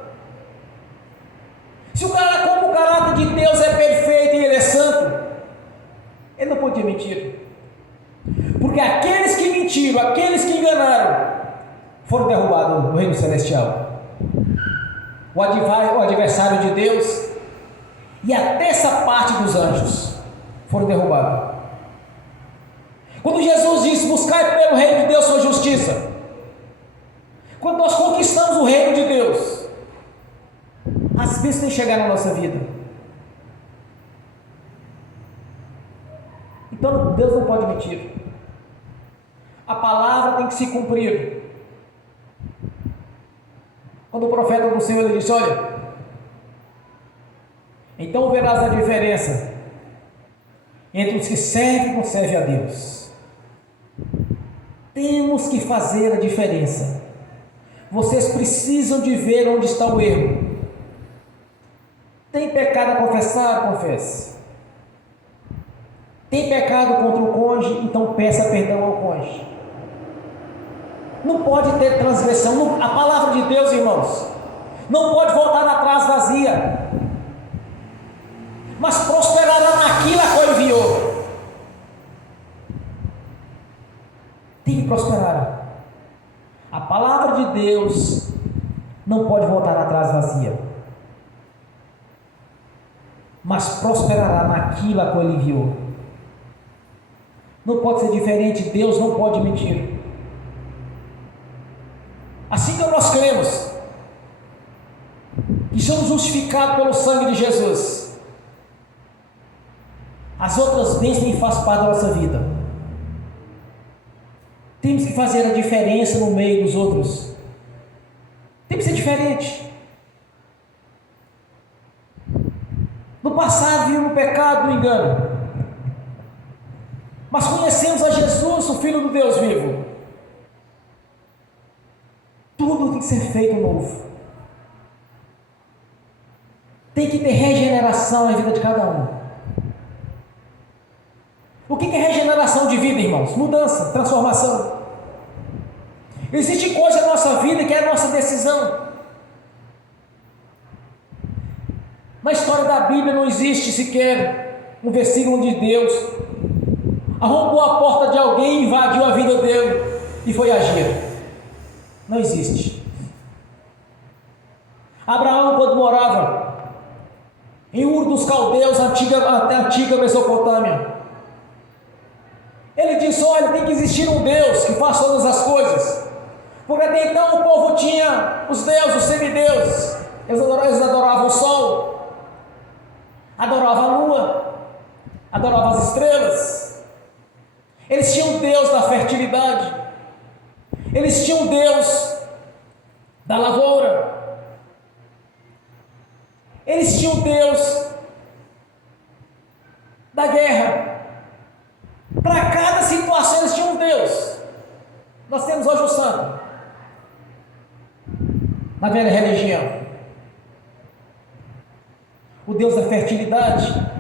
Se como o caráter de Deus é perfeito e Ele é santo, Ele não podia mentir. Porque aqueles que mentiram, aqueles que enganaram, foram derrubados no reino celestial. O adversário de Deus e a terça parte dos anjos foram derrubados. Quando Jesus disse: buscai pelo reino de Deus sua justiça, quando nós conquistamos o reino de Deus, as bênçãos têm que chegar na nossa vida. Então Deus não pode mentir. A palavra tem que se cumprir. Quando o profeta do Senhor ele disse: olha, então verás a diferença entre os que servem e não servem a Deus. Temos que fazer a diferença. Vocês precisam de ver onde está o erro. Tem pecado a confessar? Confesse. Tem pecado contra o cônjuge? Então peça perdão ao cônjuge. Não pode ter transgressão. A palavra de Deus, irmãos, não pode voltar atrás vazia, mas prosperará naquilo a qual enviou. Tem que prosperar. A palavra de Deus não pode voltar atrás vazia, mas prosperará naquilo a qual Ele enviou. Não pode ser diferente. Deus não pode mentir. Assim que nós cremos e somos justificados pelo sangue de Jesus, as outras bênçãos fazem parte da nossa vida. Temos que fazer a diferença no meio dos outros. Tem que ser diferente. No passado vimos o pecado, o engano, mas conhecemos a Jesus, o Filho do Deus vivo. Tudo tem que ser feito novo. Tem que ter regeneração na vida de cada um. O que é regeneração de vida, irmãos? Mudança, transformação. Existe coisa na nossa vida que é a nossa decisão. Na história da Bíblia não existe sequer um versículo onde Deus arrombou a porta de alguém, invadiu a vida dele e foi agir. Não existe. Abraão, quando morava em Ur dos Caldeus, a antiga Mesopotâmia, ele disse: olha, tem que existir um Deus que faz todas as coisas, porque até então o povo tinha os deuses, os semideuses. Eles adoravam o sol, adoravam a lua, adoravam as estrelas. Eles tinham Deus da fertilidade, eles tinham Deus da lavoura, eles tinham Deus da guerra. Para cada situação eles tinham um Deus. Nós temos hoje o santo na velha religião, o Deus da fertilidade.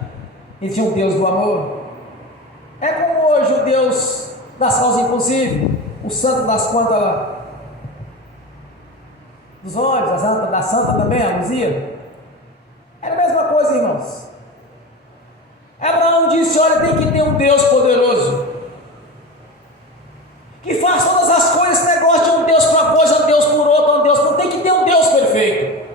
Eles tinham o Deus do amor. É como hoje o Deus das causas impossíveis, o santo das plantas dos olhos, da santa também, a Luzia. Era a mesma coisa, irmãos. Abraão disse: olha, tem que ter um Deus poderoso que faz todas as coisas. Esse negócio de um Deus para uma coisa, um Deus por outra, um Deus, não tem que ter um Deus perfeito.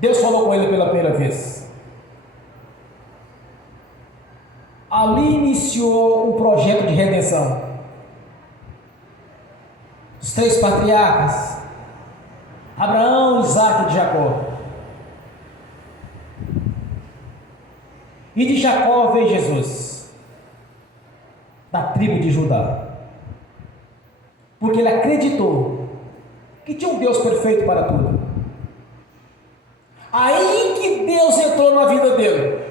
Deus falou com ele pela primeira vez. Ali iniciou um projeto de redenção. Os 3 patriarcas, Abraão, Isaque e Jacó. E de Jacó veio Jesus, da tribo de Judá, porque ele acreditou que tinha um Deus perfeito para tudo. Aí que Deus entrou na vida dele,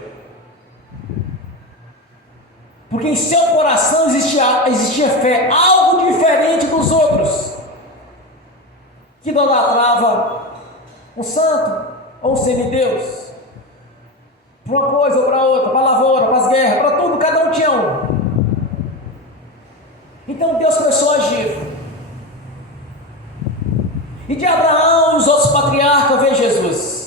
porque em seu coração existia fé, algo diferente dos outros, que idolatrava um santo ou um semideus, para uma coisa ou para outra, para a lavoura, para as guerras, para tudo, cada um tinha um. Então Deus começou a agir. E de Abraão e os outros patriarcas veio Jesus.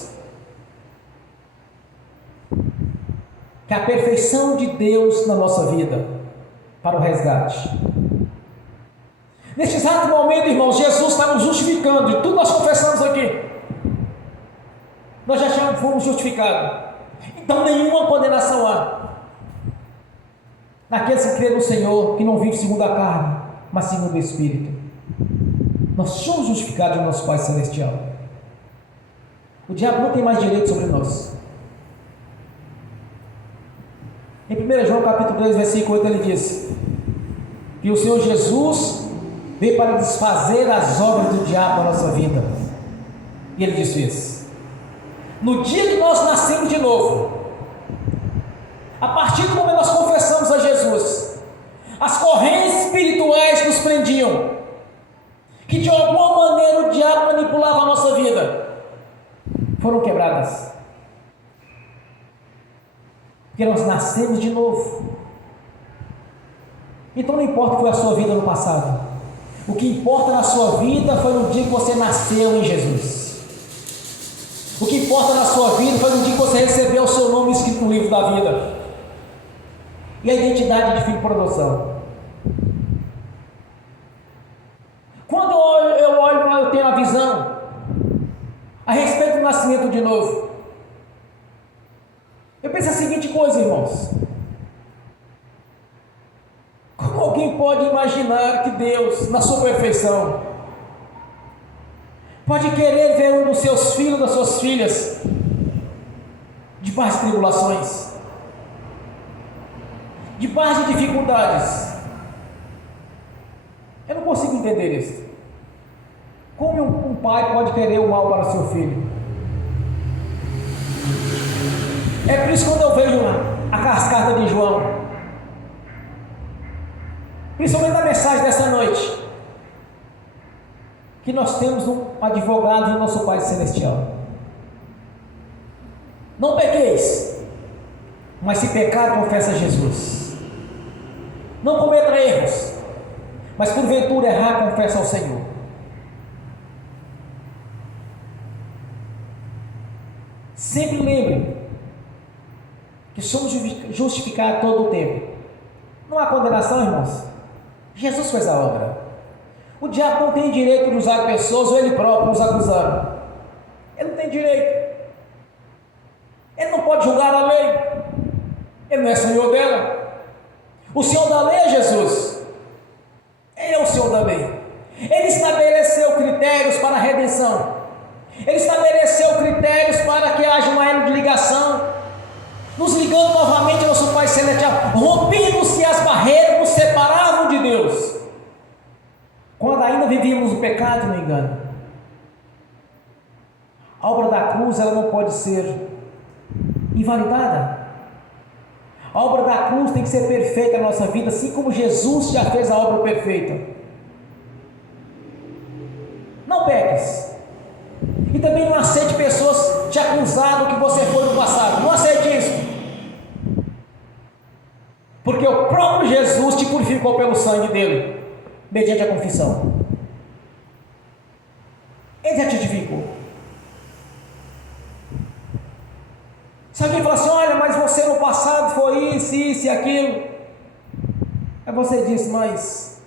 Que a perfeição de Deus na nossa vida, para o resgate. Neste exato momento, irmãos, Jesus está nos justificando, de tudo nós confessamos aqui. Nós já fomos justificados. Então nenhuma condenação há naqueles que creem no Senhor, que não vivem segundo a carne, mas segundo o Espírito. Nós somos justificados do nosso Pai Celestial. O diabo não tem mais direito sobre nós. Em 1 João capítulo 2, versículo 8, ele diz que o Senhor Jesus veio para desfazer as obras do diabo na nossa vida. E ele disse isso. No dia que nós nascemos de novo, a partir do momento que nós confessamos a Jesus, as correntes espirituais nos prendiam, que de alguma maneira o diabo manipulava a nossa vida, foram quebradas, porque nós nascemos de novo. Então não importa o que foi a sua vida no passado, o que importa na sua vida foi no dia que você nasceu em Jesus. O que importa na sua vida foi no dia que você recebeu o seu nome escrito no livro da vida, e a identidade de filho por adoção. Quando eu olho, eu tenho a visão a respeito do nascimento de novo, eu penso a seguinte coisa, irmãos: como alguém pode imaginar que Deus, na sua perfeição, pode querer ver um dos seus filhos, das suas filhas, debaixo de tribulações, debaixo de dificuldades? Eu não consigo entender isso. Como um pai pode querer o mal para seu filho? É por isso que quando eu vejo a carta de João, principalmente a mensagem dessa noite, que nós temos um advogado no nosso Pai Celestial. Não pequeis, mas se pecar, confessa Jesus. Não cometa erros, mas porventura errar, confessa ao Senhor. Sempre lembre que somos justificados todo o tempo. Não há condenação, irmãos. Jesus fez a obra. O diabo não tem direito de usar pessoas ou ele próprio nos acusando. Ele não tem direito. Ele não pode julgar a lei. Ele não é senhor dela. O senhor da lei é Jesus. Ele é o senhor da lei. Ele estabeleceu critérios para a redenção. Ele estabeleceu critérios para que haja uma elo de ligação, nos ligando novamente ao nosso Pai Celestial, rompendo-se as barreiras que nos separavam de Deus, quando ainda vivíamos o pecado e no engano. A obra da cruz, ela não pode ser invalidada. A obra da cruz tem que ser perfeita na nossa vida, assim como Jesus já fez a obra perfeita. Não peques. E também não aceite pessoas te acusando que você foi no passado. Não aceite isso. Porque o próprio Jesus te purificou pelo sangue dele, mediante a confissão. Ele já te justificou. Se alguém falar assim: olha, mas você no passado foi isso, isso e aquilo, aí você diz: mas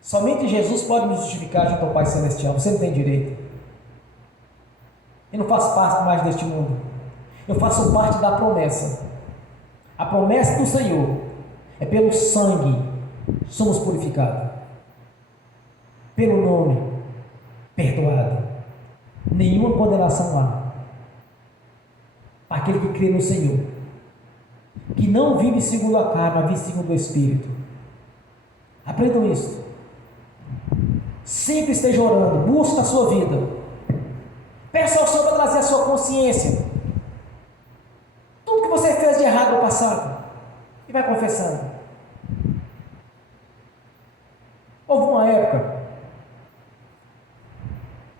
somente Jesus pode nos justificar junto ao Pai Celestial. Você não tem direito. Eu não faço parte mais deste mundo. Eu faço parte da promessa. A promessa do Senhor é pelo sangue somos purificados. Pelo nome, perdoado. Nenhuma condenação há. Aquele que crê no Senhor, que não vive segundo a carne, mas vive segundo o Espírito. Aprendam isso. Sempre esteja orando, busque a sua vida. Peça ao Senhor para trazer a sua consciência. Tudo que você fez de errado no passado. E vai confessando. Houve uma época,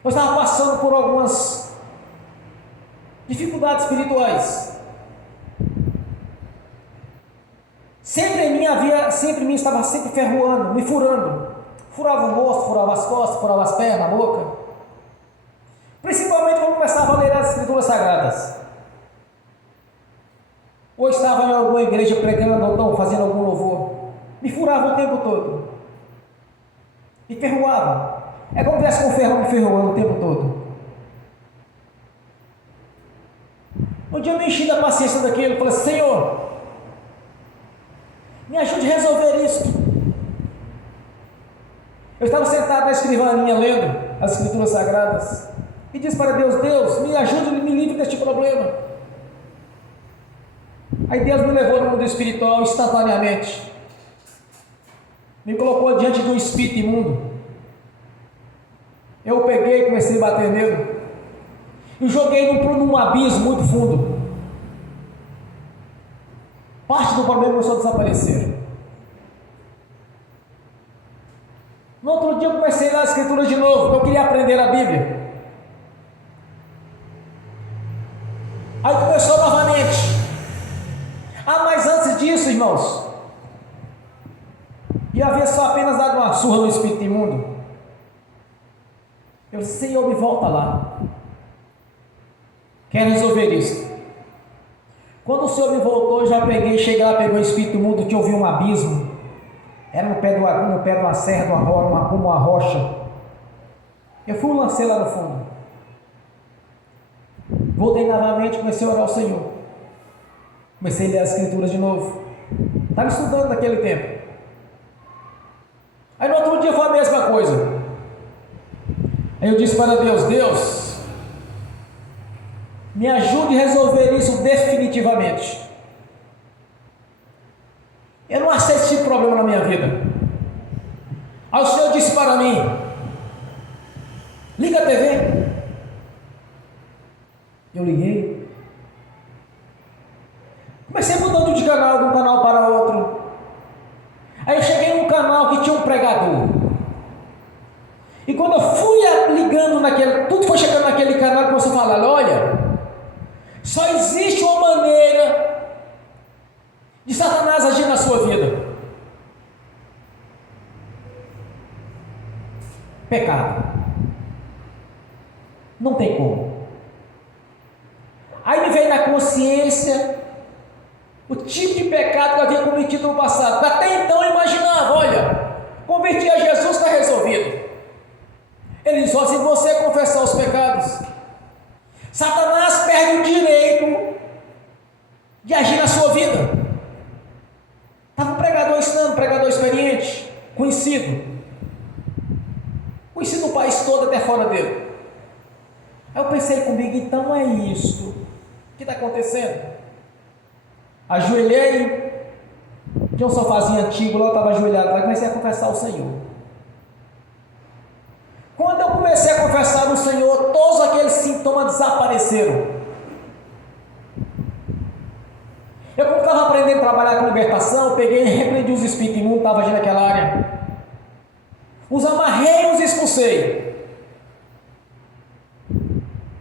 eu estava passando por algumas dificuldades espirituais. Sempre em mim estava sempre ferroando, me furando. Furava o rosto, furava as costas, furava as pernas, a boca. Principalmente quando começava a ler as Escrituras Sagradas. Ou estava em alguma igreja pregando, ou fazendo algum louvor. Me furava o tempo todo. Me ferroava. É como se tivesse com o ferro me ferroando o tempo todo. Um dia eu me enchi da paciência daquilo. Falei, Senhor, me ajude a resolver isso. Eu estava sentado na escrivaninha lendo as Escrituras Sagradas e disse para Deus, Deus, me ajude e me livre deste problema. Aí Deus me levou no mundo espiritual instantaneamente. Me colocou diante de um espírito imundo. Eu peguei e comecei a bater nele. E joguei num abismo muito fundo. Parte do problema começou a desaparecer. No outro dia eu comecei a ler a Escritura de novo. Eu queria aprender a Bíblia. Aí começou novamente. Ah, mas antes disso, irmãos, e havia só apenas dado uma surra no espírito imundo. Eu disse, Senhor, me volta lá. Quero resolver isso. Quando o Senhor me voltou, eu já cheguei lá, peguei o espírito imundo, que eu vi um abismo. Era no pé de uma serra, como uma rocha. Eu fui lancei lá no fundo. Voltei novamente, comecei a orar ao Senhor. Comecei a ler as Escrituras de novo. Estava estudando naquele tempo. Aí no outro dia foi a mesma coisa. Aí eu disse para Deus, Deus, me ajude a resolver isso definitivamente. Eu não aceito esse problema na minha vida. Aí o Senhor disse para mim, liga a TV. Eu liguei. Comecei mudando de canal, de um canal para outro. Aí eu cheguei num canal que tinha um pregador. E quando eu fui ligando tudo foi chegando naquele canal, começou a falar, olha, só existe uma maneira de Satanás agir na sua vida. Pecado. Não tem como. Aí me veio na consciência o tipo de pecado que eu havia cometido no passado. Até então eu imaginava, olha, converti a Jesus, está resolvido. Ele diz, se você confessar os pecados, Satanás perde o direito de agir na sua vida. Estava um pregador ensinando, um pregador experiente, conhecido no país todo, até fora dele. Aí eu pensei comigo, então é isso que está acontecendo. Ajoelhei, tinha um sofazinho antigo lá, eu estava ajoelhado lá, comecei a confessar ao Senhor. Quando eu comecei a confessar no Senhor, todos aqueles sintomas desapareceram. Eu, como estava aprendendo a trabalhar com libertação, peguei e repreendi os espíritos imundos, estava agindo naquela área. Os amarrei e os expulsei.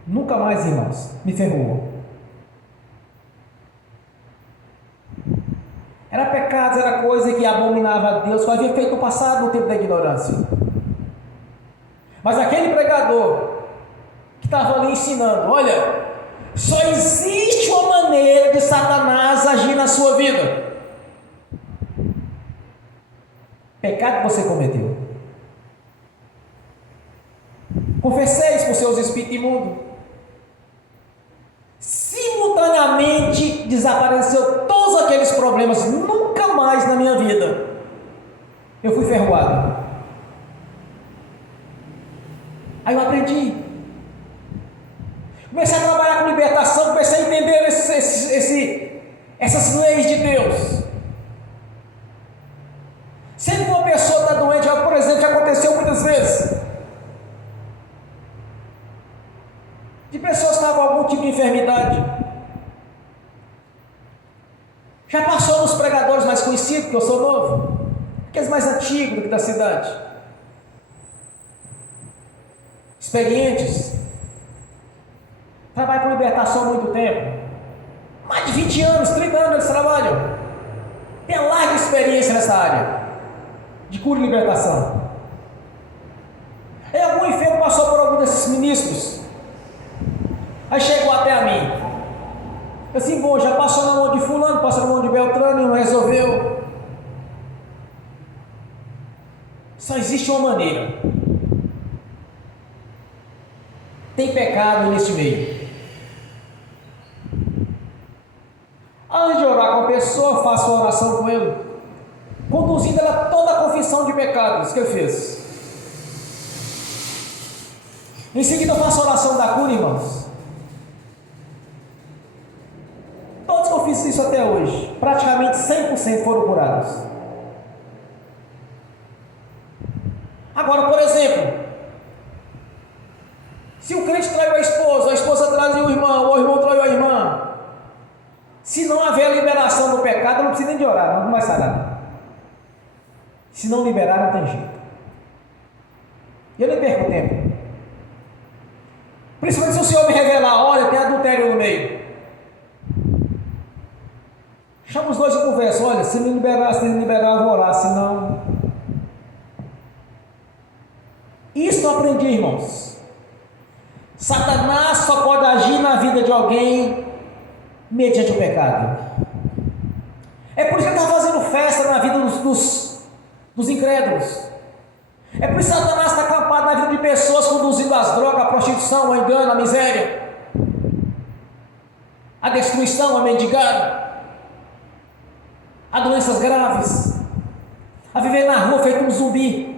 Nunca mais, irmãos, me ferrou. Era pecados, era coisa que abominava a Deus, que eu havia feito no passado, no tempo da ignorância. Mas aquele pregador que estava ali ensinando, olha, só existe uma maneira de Satanás agir na sua vida. Pecado que você cometeu. Confessei isso para os seus espíritos imundos. repentinamente desapareceu todos aqueles problemas. Nunca mais na minha vida eu fui ferroado. Aí eu aprendi. Comecei a trabalhar com libertação, comecei a entender essas leis de Deus. Sempre que uma pessoa está doente, por exemplo, já aconteceu muitas vezes, de pessoas que estavam com algum tipo de enfermidade, já passou nos pregadores mais conhecidos, porque eu sou novo, aqueles mais antigos do que da cidade, experientes, trabalham com libertação há muito tempo, mais de 20 anos, 30 anos eles trabalham, tem larga experiência nessa área de cura e libertação. Aí algum enfermo passou por algum desses ministros, aí chegou até a mim, assim, bom, já passou na mão de fulano, passou na mão de Beltrano e não resolveu. Só existe uma maneira. Tem pecado nesse meio. Antes de orar com a pessoa, faça uma oração com ele, conduzindo ela toda a confissão de pecados que ele fez. Em seguida eu faço a oração da cura, irmãos. Todos que eu fiz isso até hoje, praticamente 100% foram curados. Agora, por exemplo, se o crente traiu a esposa traiu o irmão, ou o irmão traiu a irmã, se não haver liberação do pecado, não precisa nem de orar, não vai sarar. Se não liberar, não tem jeito. E eu nem perco tempo. Principalmente se o Senhor me revelar, olha, tem adultério no meio. Chama os dois e conversa, olha, se me liberar, eu vou orar, senão... Isso eu aprendi, irmãos. Satanás só pode agir na vida de alguém mediante o pecado. É por isso que ele está fazendo festa na vida dos incrédulos. É por isso que Satanás está acampado na vida de pessoas, conduzindo as drogas, a prostituição, o engano, a miséria, a destruição, a mendigada, a doenças graves, a viver na rua feito um zumbi.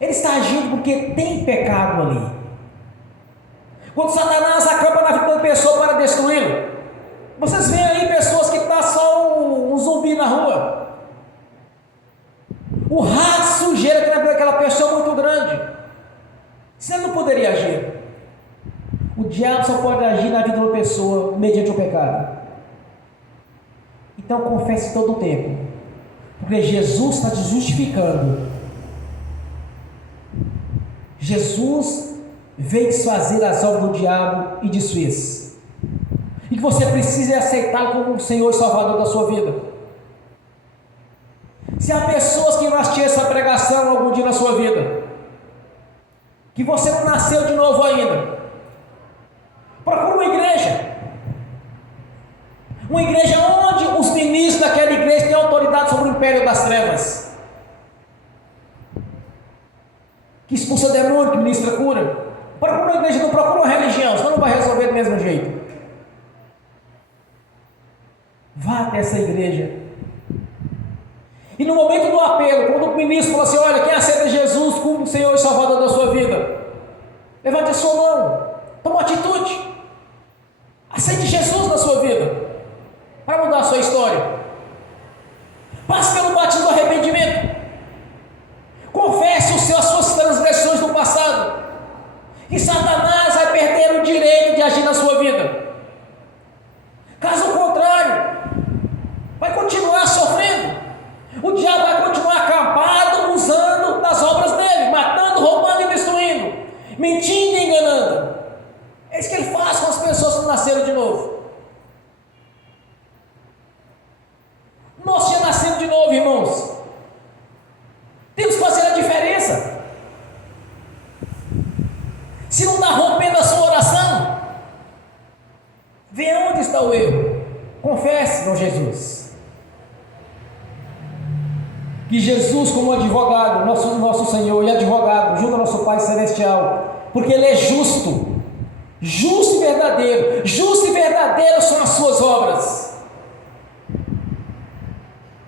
Ele está agindo porque tem pecado ali. Quando Satanás acampa na vida da pessoa para destruí-lo, vocês veem aí pessoas que estão só um zumbi na rua, o rato de sujeira que na vida daquela pessoa é muito grande. Você não poderia agir. O diabo só pode agir na vida de uma pessoa mediante o pecado. Então confesse todo o tempo, porque Jesus está te justificando. Jesus veio desfazer as obras do diabo e desfez, e que você precisa aceitá-lo como o Senhor e Salvador da sua vida. Se há pessoas que não assistiram essa pregação algum dia na sua vida, que você não nasceu de novo ainda, procura uma igreja onde os ministros daquela igreja têm autoridade sobre o império das trevas, que expulsa demônio, que ministra cura. Procura uma igreja, não procura uma religião, senão não vai resolver do mesmo jeito. Vá até essa igreja, e no momento do apelo, quando o ministro fala assim, olha, quem aceita Jesus como Senhor e Salvador da sua vida, levante a sua mão, toma uma atitude, aceite Jesus na sua vida, para mudar a sua história. Passe pelo batismo do arrependimento, confesse as suas transgressões do passado, e Satanás vai perder o direito de agir na sua vida. Caso contrário, vai continuar sofrendo. O diabo vai continuar acampado, usando das obras dele, matando, roubando e destruindo, mentindo e enganando. É isso que ele faz com as pessoas que nasceram de novo. Nós já nascemos de novo, irmãos. Temos que fazer a diferença. Se não está rompendo a sua oração, vê onde está o erro. Confesse com Jesus. Que Jesus, como advogado, nosso Senhor e advogado, junto ao nosso Pai Celestial, porque Ele é justo, Justo e verdadeiro são as suas obras.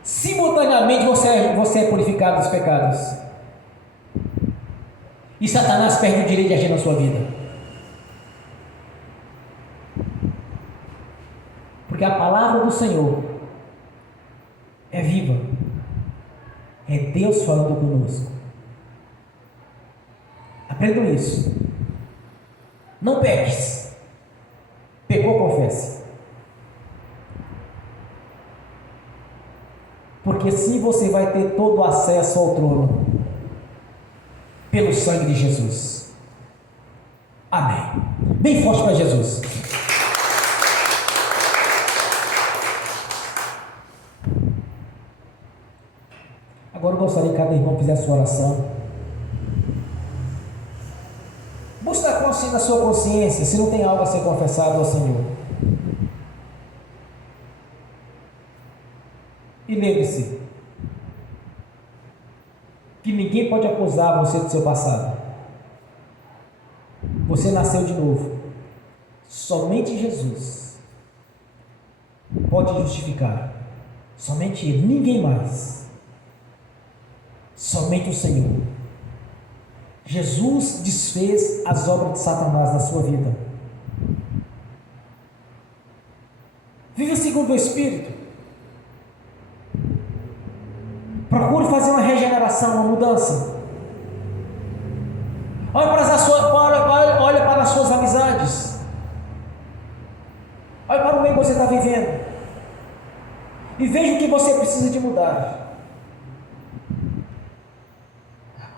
Simultaneamente você é purificado dos pecados. E Satanás perde o direito de agir na sua vida. Porque a palavra do Senhor é viva. É Deus falando conosco. Aprendam isso. Não peques. Pecou, confesse. Porque assim você vai ter todo o acesso ao trono. Pelo sangue de Jesus. Amém. Bem forte para Jesus. Agora eu gostaria que cada irmão fizesse sua oração. Busque na sua consciência se não tem algo a ser confessado ao Senhor. E lembre-se que ninguém pode acusar você do seu passado. Você nasceu de novo. Somente Jesus pode justificar. Somente Ele, ninguém mais. Somente o Senhor. Jesus desfez as obras de Satanás na sua vida. Viva segundo o Espírito. Procure fazer uma regeneração, uma mudança. Olhe para as suas amizades. Olhe para o meio que você está vivendo. E veja o que você precisa de mudar.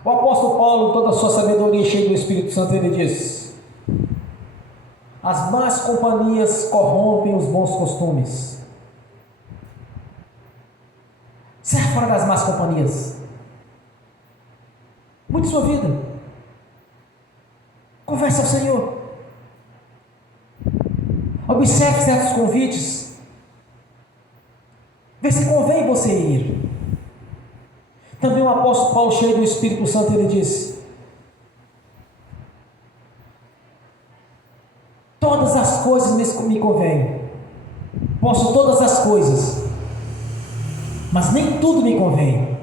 O apóstolo Paulo, em toda a sua sabedoria, cheio do Espírito Santo, ele diz: as más companhias corrompem os bons costumes. Sai fora das más companhias. Mude sua vida. Converse ao Senhor. Observe certos convites. Vê se convém você ir. Também o apóstolo Paulo, cheio do Espírito Santo, ele diz: todas as coisas me convêm. Posso todas as coisas, mas nem tudo me convém.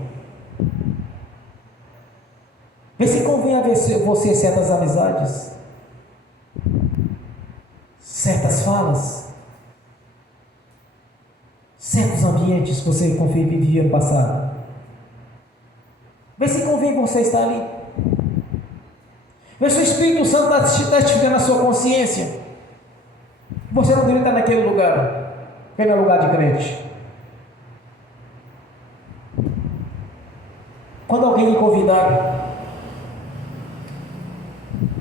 Vê se convém a você certas amizades, certas falas, certos ambientes que você vivia no passado. Vê se convém você estar ali. Vê se o Espírito Santo está testificando na sua consciência. Você não deveria estar naquele lugar, que não é lugar de crente. Quando alguém lhe convidar,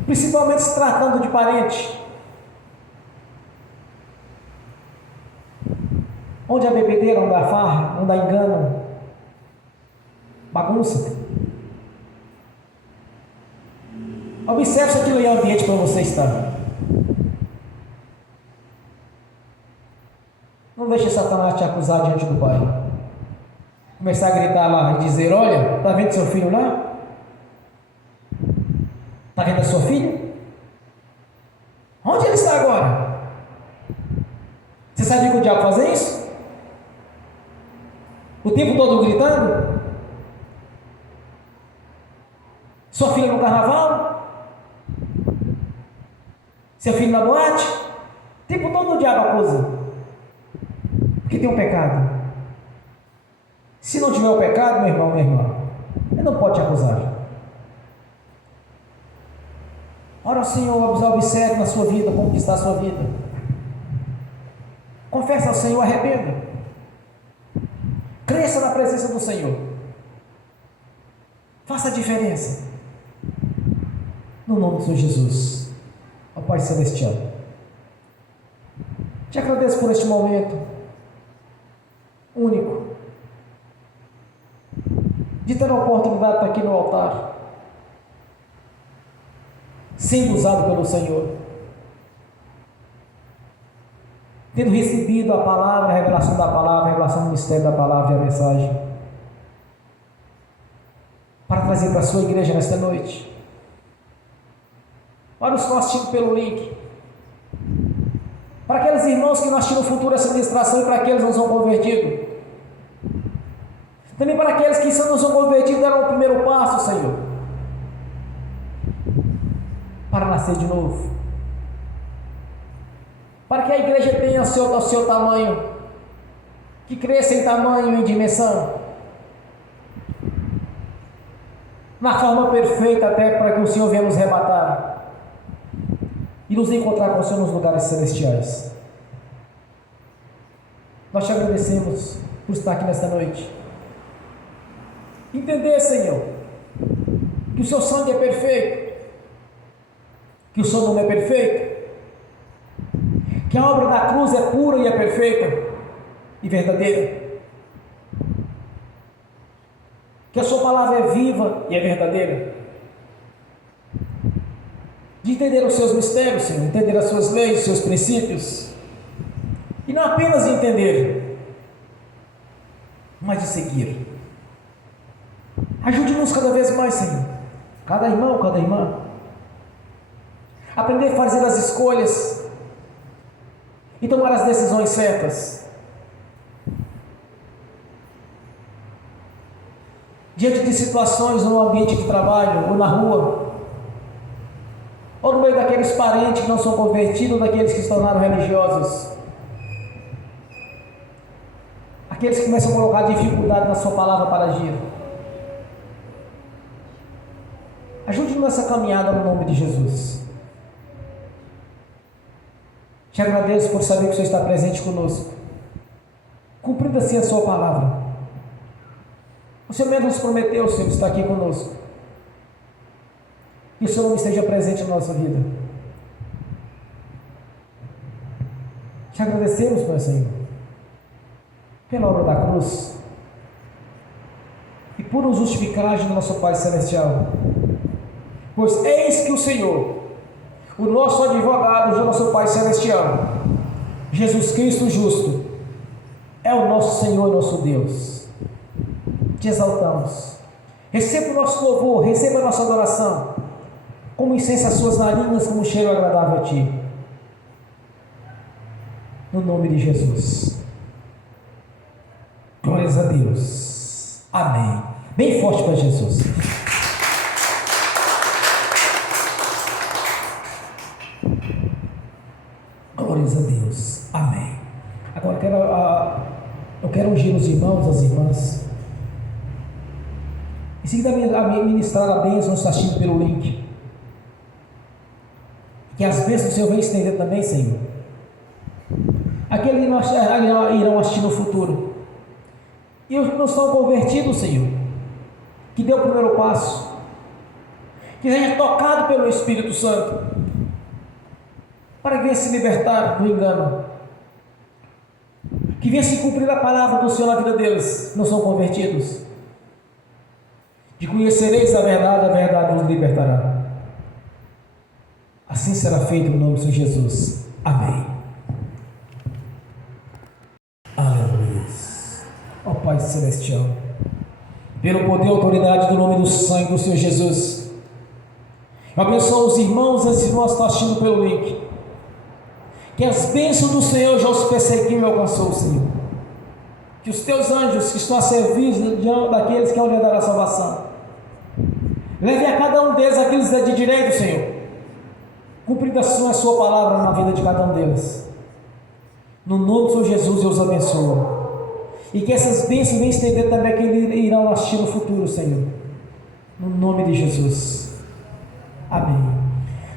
principalmente se tratando de parente, onde há bebedeira, onde há farra, onde há engano, bagunça, observe se aquilo é o ambiente para você estar. Não deixe Satanás te acusar diante do Pai. Começar a gritar lá e dizer: olha, está vendo seu filho lá? Está vendo a sua filha? Onde ele está agora? Você sabia que o diabo faz isso? O tempo todo gritando? Sua filha no carnaval? Seu filho na boate? O tempo todo o diabo acusa. Porque tem um pecado. Se não tiver o pecado, meu irmão, minha irmã, ele não pode te acusar. Ora, Senhor, observe na sua vida como está a sua vida. Confessa ao Senhor, arrependa. Cresça na presença do Senhor. Faça a diferença. No nome do Senhor Jesus. Ó Pai Celestial, te agradeço por este momento único de ter a oportunidade de estar aqui no altar, sendo usado pelo Senhor, tendo recebido a palavra, a revelação da palavra, a revelação do mistério da palavra e a mensagem, para trazer para a sua igreja nesta noite. Para os que estão assistindo pelo link, para aqueles irmãos que nós tínhamos futuro essa ministração e para aqueles que não são convertidos. Também para aqueles que não são convertidos deram o primeiro passo, Senhor, para nascer de novo, para que a igreja tenha o seu tamanho, que cresça em tamanho e em dimensão, na forma perfeita, até para que o Senhor venha nos arrebatar e nos encontrar com o Senhor nos lugares celestiais. Nós te agradecemos por estar aqui nesta noite. Entender, Senhor, que o seu sangue é perfeito, que o seu nome é perfeito, que a obra da cruz é pura e é perfeita e verdadeira, que a sua palavra é viva e é verdadeira, de entender os seus mistérios, Senhor, entender as suas leis, os seus princípios, e não apenas de entender, mas de seguir. Ajude-nos cada vez mais, Senhor, cada irmão, cada irmã, aprender a fazer as escolhas e tomar as decisões certas, diante de situações no ambiente de trabalho, ou na rua, ou no meio daqueles parentes que não são convertidos, ou daqueles que se tornaram religiosos, aqueles que começam a colocar dificuldade na sua palavra para agir. Ajude-nos nessa caminhada no nome de Jesus. Te agradeço por saber que o Senhor está presente conosco, cumprindo assim a sua palavra. O Senhor mesmo nos prometeu, Senhor, estar aqui conosco. Que o Senhor não esteja presente na nossa vida. Te agradecemos, meu Senhor, pela obra da cruz e por nos justificar do nosso Pai Celestial. Pois eis que o Senhor, o nosso advogado, o nosso Pai Celestial, Jesus Cristo justo, é o nosso Senhor e nosso Deus. Te exaltamos. Receba o nosso louvor, receba a nossa adoração, como incenso às suas narinas, como um cheiro agradável a Ti. No nome de Jesus. Glórias a Deus. Amém. Bem forte para Jesus. Glórias a Deus. Amém. Agora eu quero ungir os irmãos, as irmãs. Em seguida, ministrar a bênção assistindo pelo link. Que as bênçãos do Senhor venham estender também, Senhor. Aqueles que irão assistir no futuro. E os que não estão convertidos, Senhor, que dê o primeiro passo, que seja tocado pelo Espírito Santo, para que venha se libertar do engano, que venha se cumprir a palavra do Senhor na vida deles, não são convertidos. De conhecereis a verdade os libertará. Assim será feito no nome de Jesus. Amém. Aleluia. Ó Pai Celestial, pelo poder e autoridade do nome do sangue do Senhor Jesus, eu abençoo os irmãos e as irmãs que estão assistindo pelo link, que as bênçãos do Senhor já os perseguiu e alcançou, Senhor. Que os teus anjos que estão a serviço daqueles que hão de dar a salvação, leve a cada um deles aqueles de direito, Senhor, cumprida a sua palavra na vida de cada um deles. No nome do Senhor Jesus eu os abençoo. E que essas bênçãos venham estender também aqueles que irão assistir no futuro, Senhor. No nome de Jesus. Amém.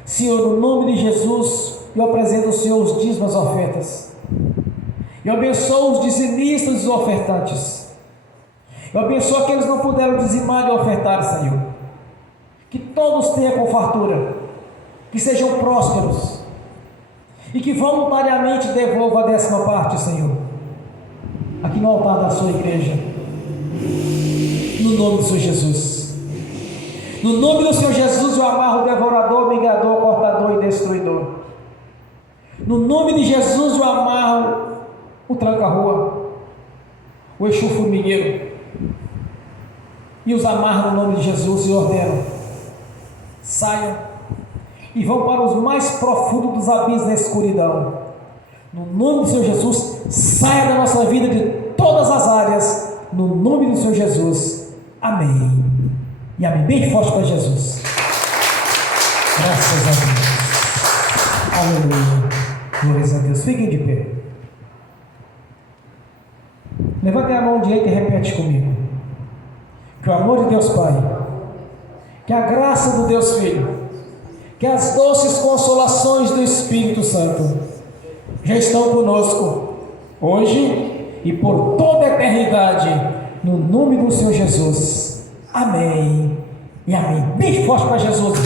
Senhor, no nome de Jesus, eu apresento ao Senhor os dízimos e ofertas. Eu abençoo os dizimistas e os ofertantes. Eu abençoo aqueles que não puderam dizimar e ofertar, Senhor. Que todos tenham com fartura, que sejam prósperos e que voluntariamente devolvam a 10ª parte, Senhor, aqui no altar da sua igreja, no nome do Senhor Jesus. No nome do Senhor Jesus eu amarro o devorador, vingador, cortador e destruidor. No nome de Jesus eu amarro o tranca-rua, o Exu formigueiro, e os amarro no nome de Jesus e ordeno: saiam e vão para os mais profundos dos abismos da escuridão, No nome do Senhor Jesus, saia da nossa vida de todas as áreas. No nome do Senhor Jesus. Amém. E amém. Bem forte para Jesus. Graças a Deus. Aleluia. Glórias a Deus. Fiquem de pé. Levantem a mão direita e repete comigo. Que o amor de Deus Pai, que a graça do Deus Filho, que as doces consolações do Espírito Santo já estão conosco, hoje e por toda a eternidade, no nome do Senhor Jesus. Amém e amém. Bem forte para Jesus.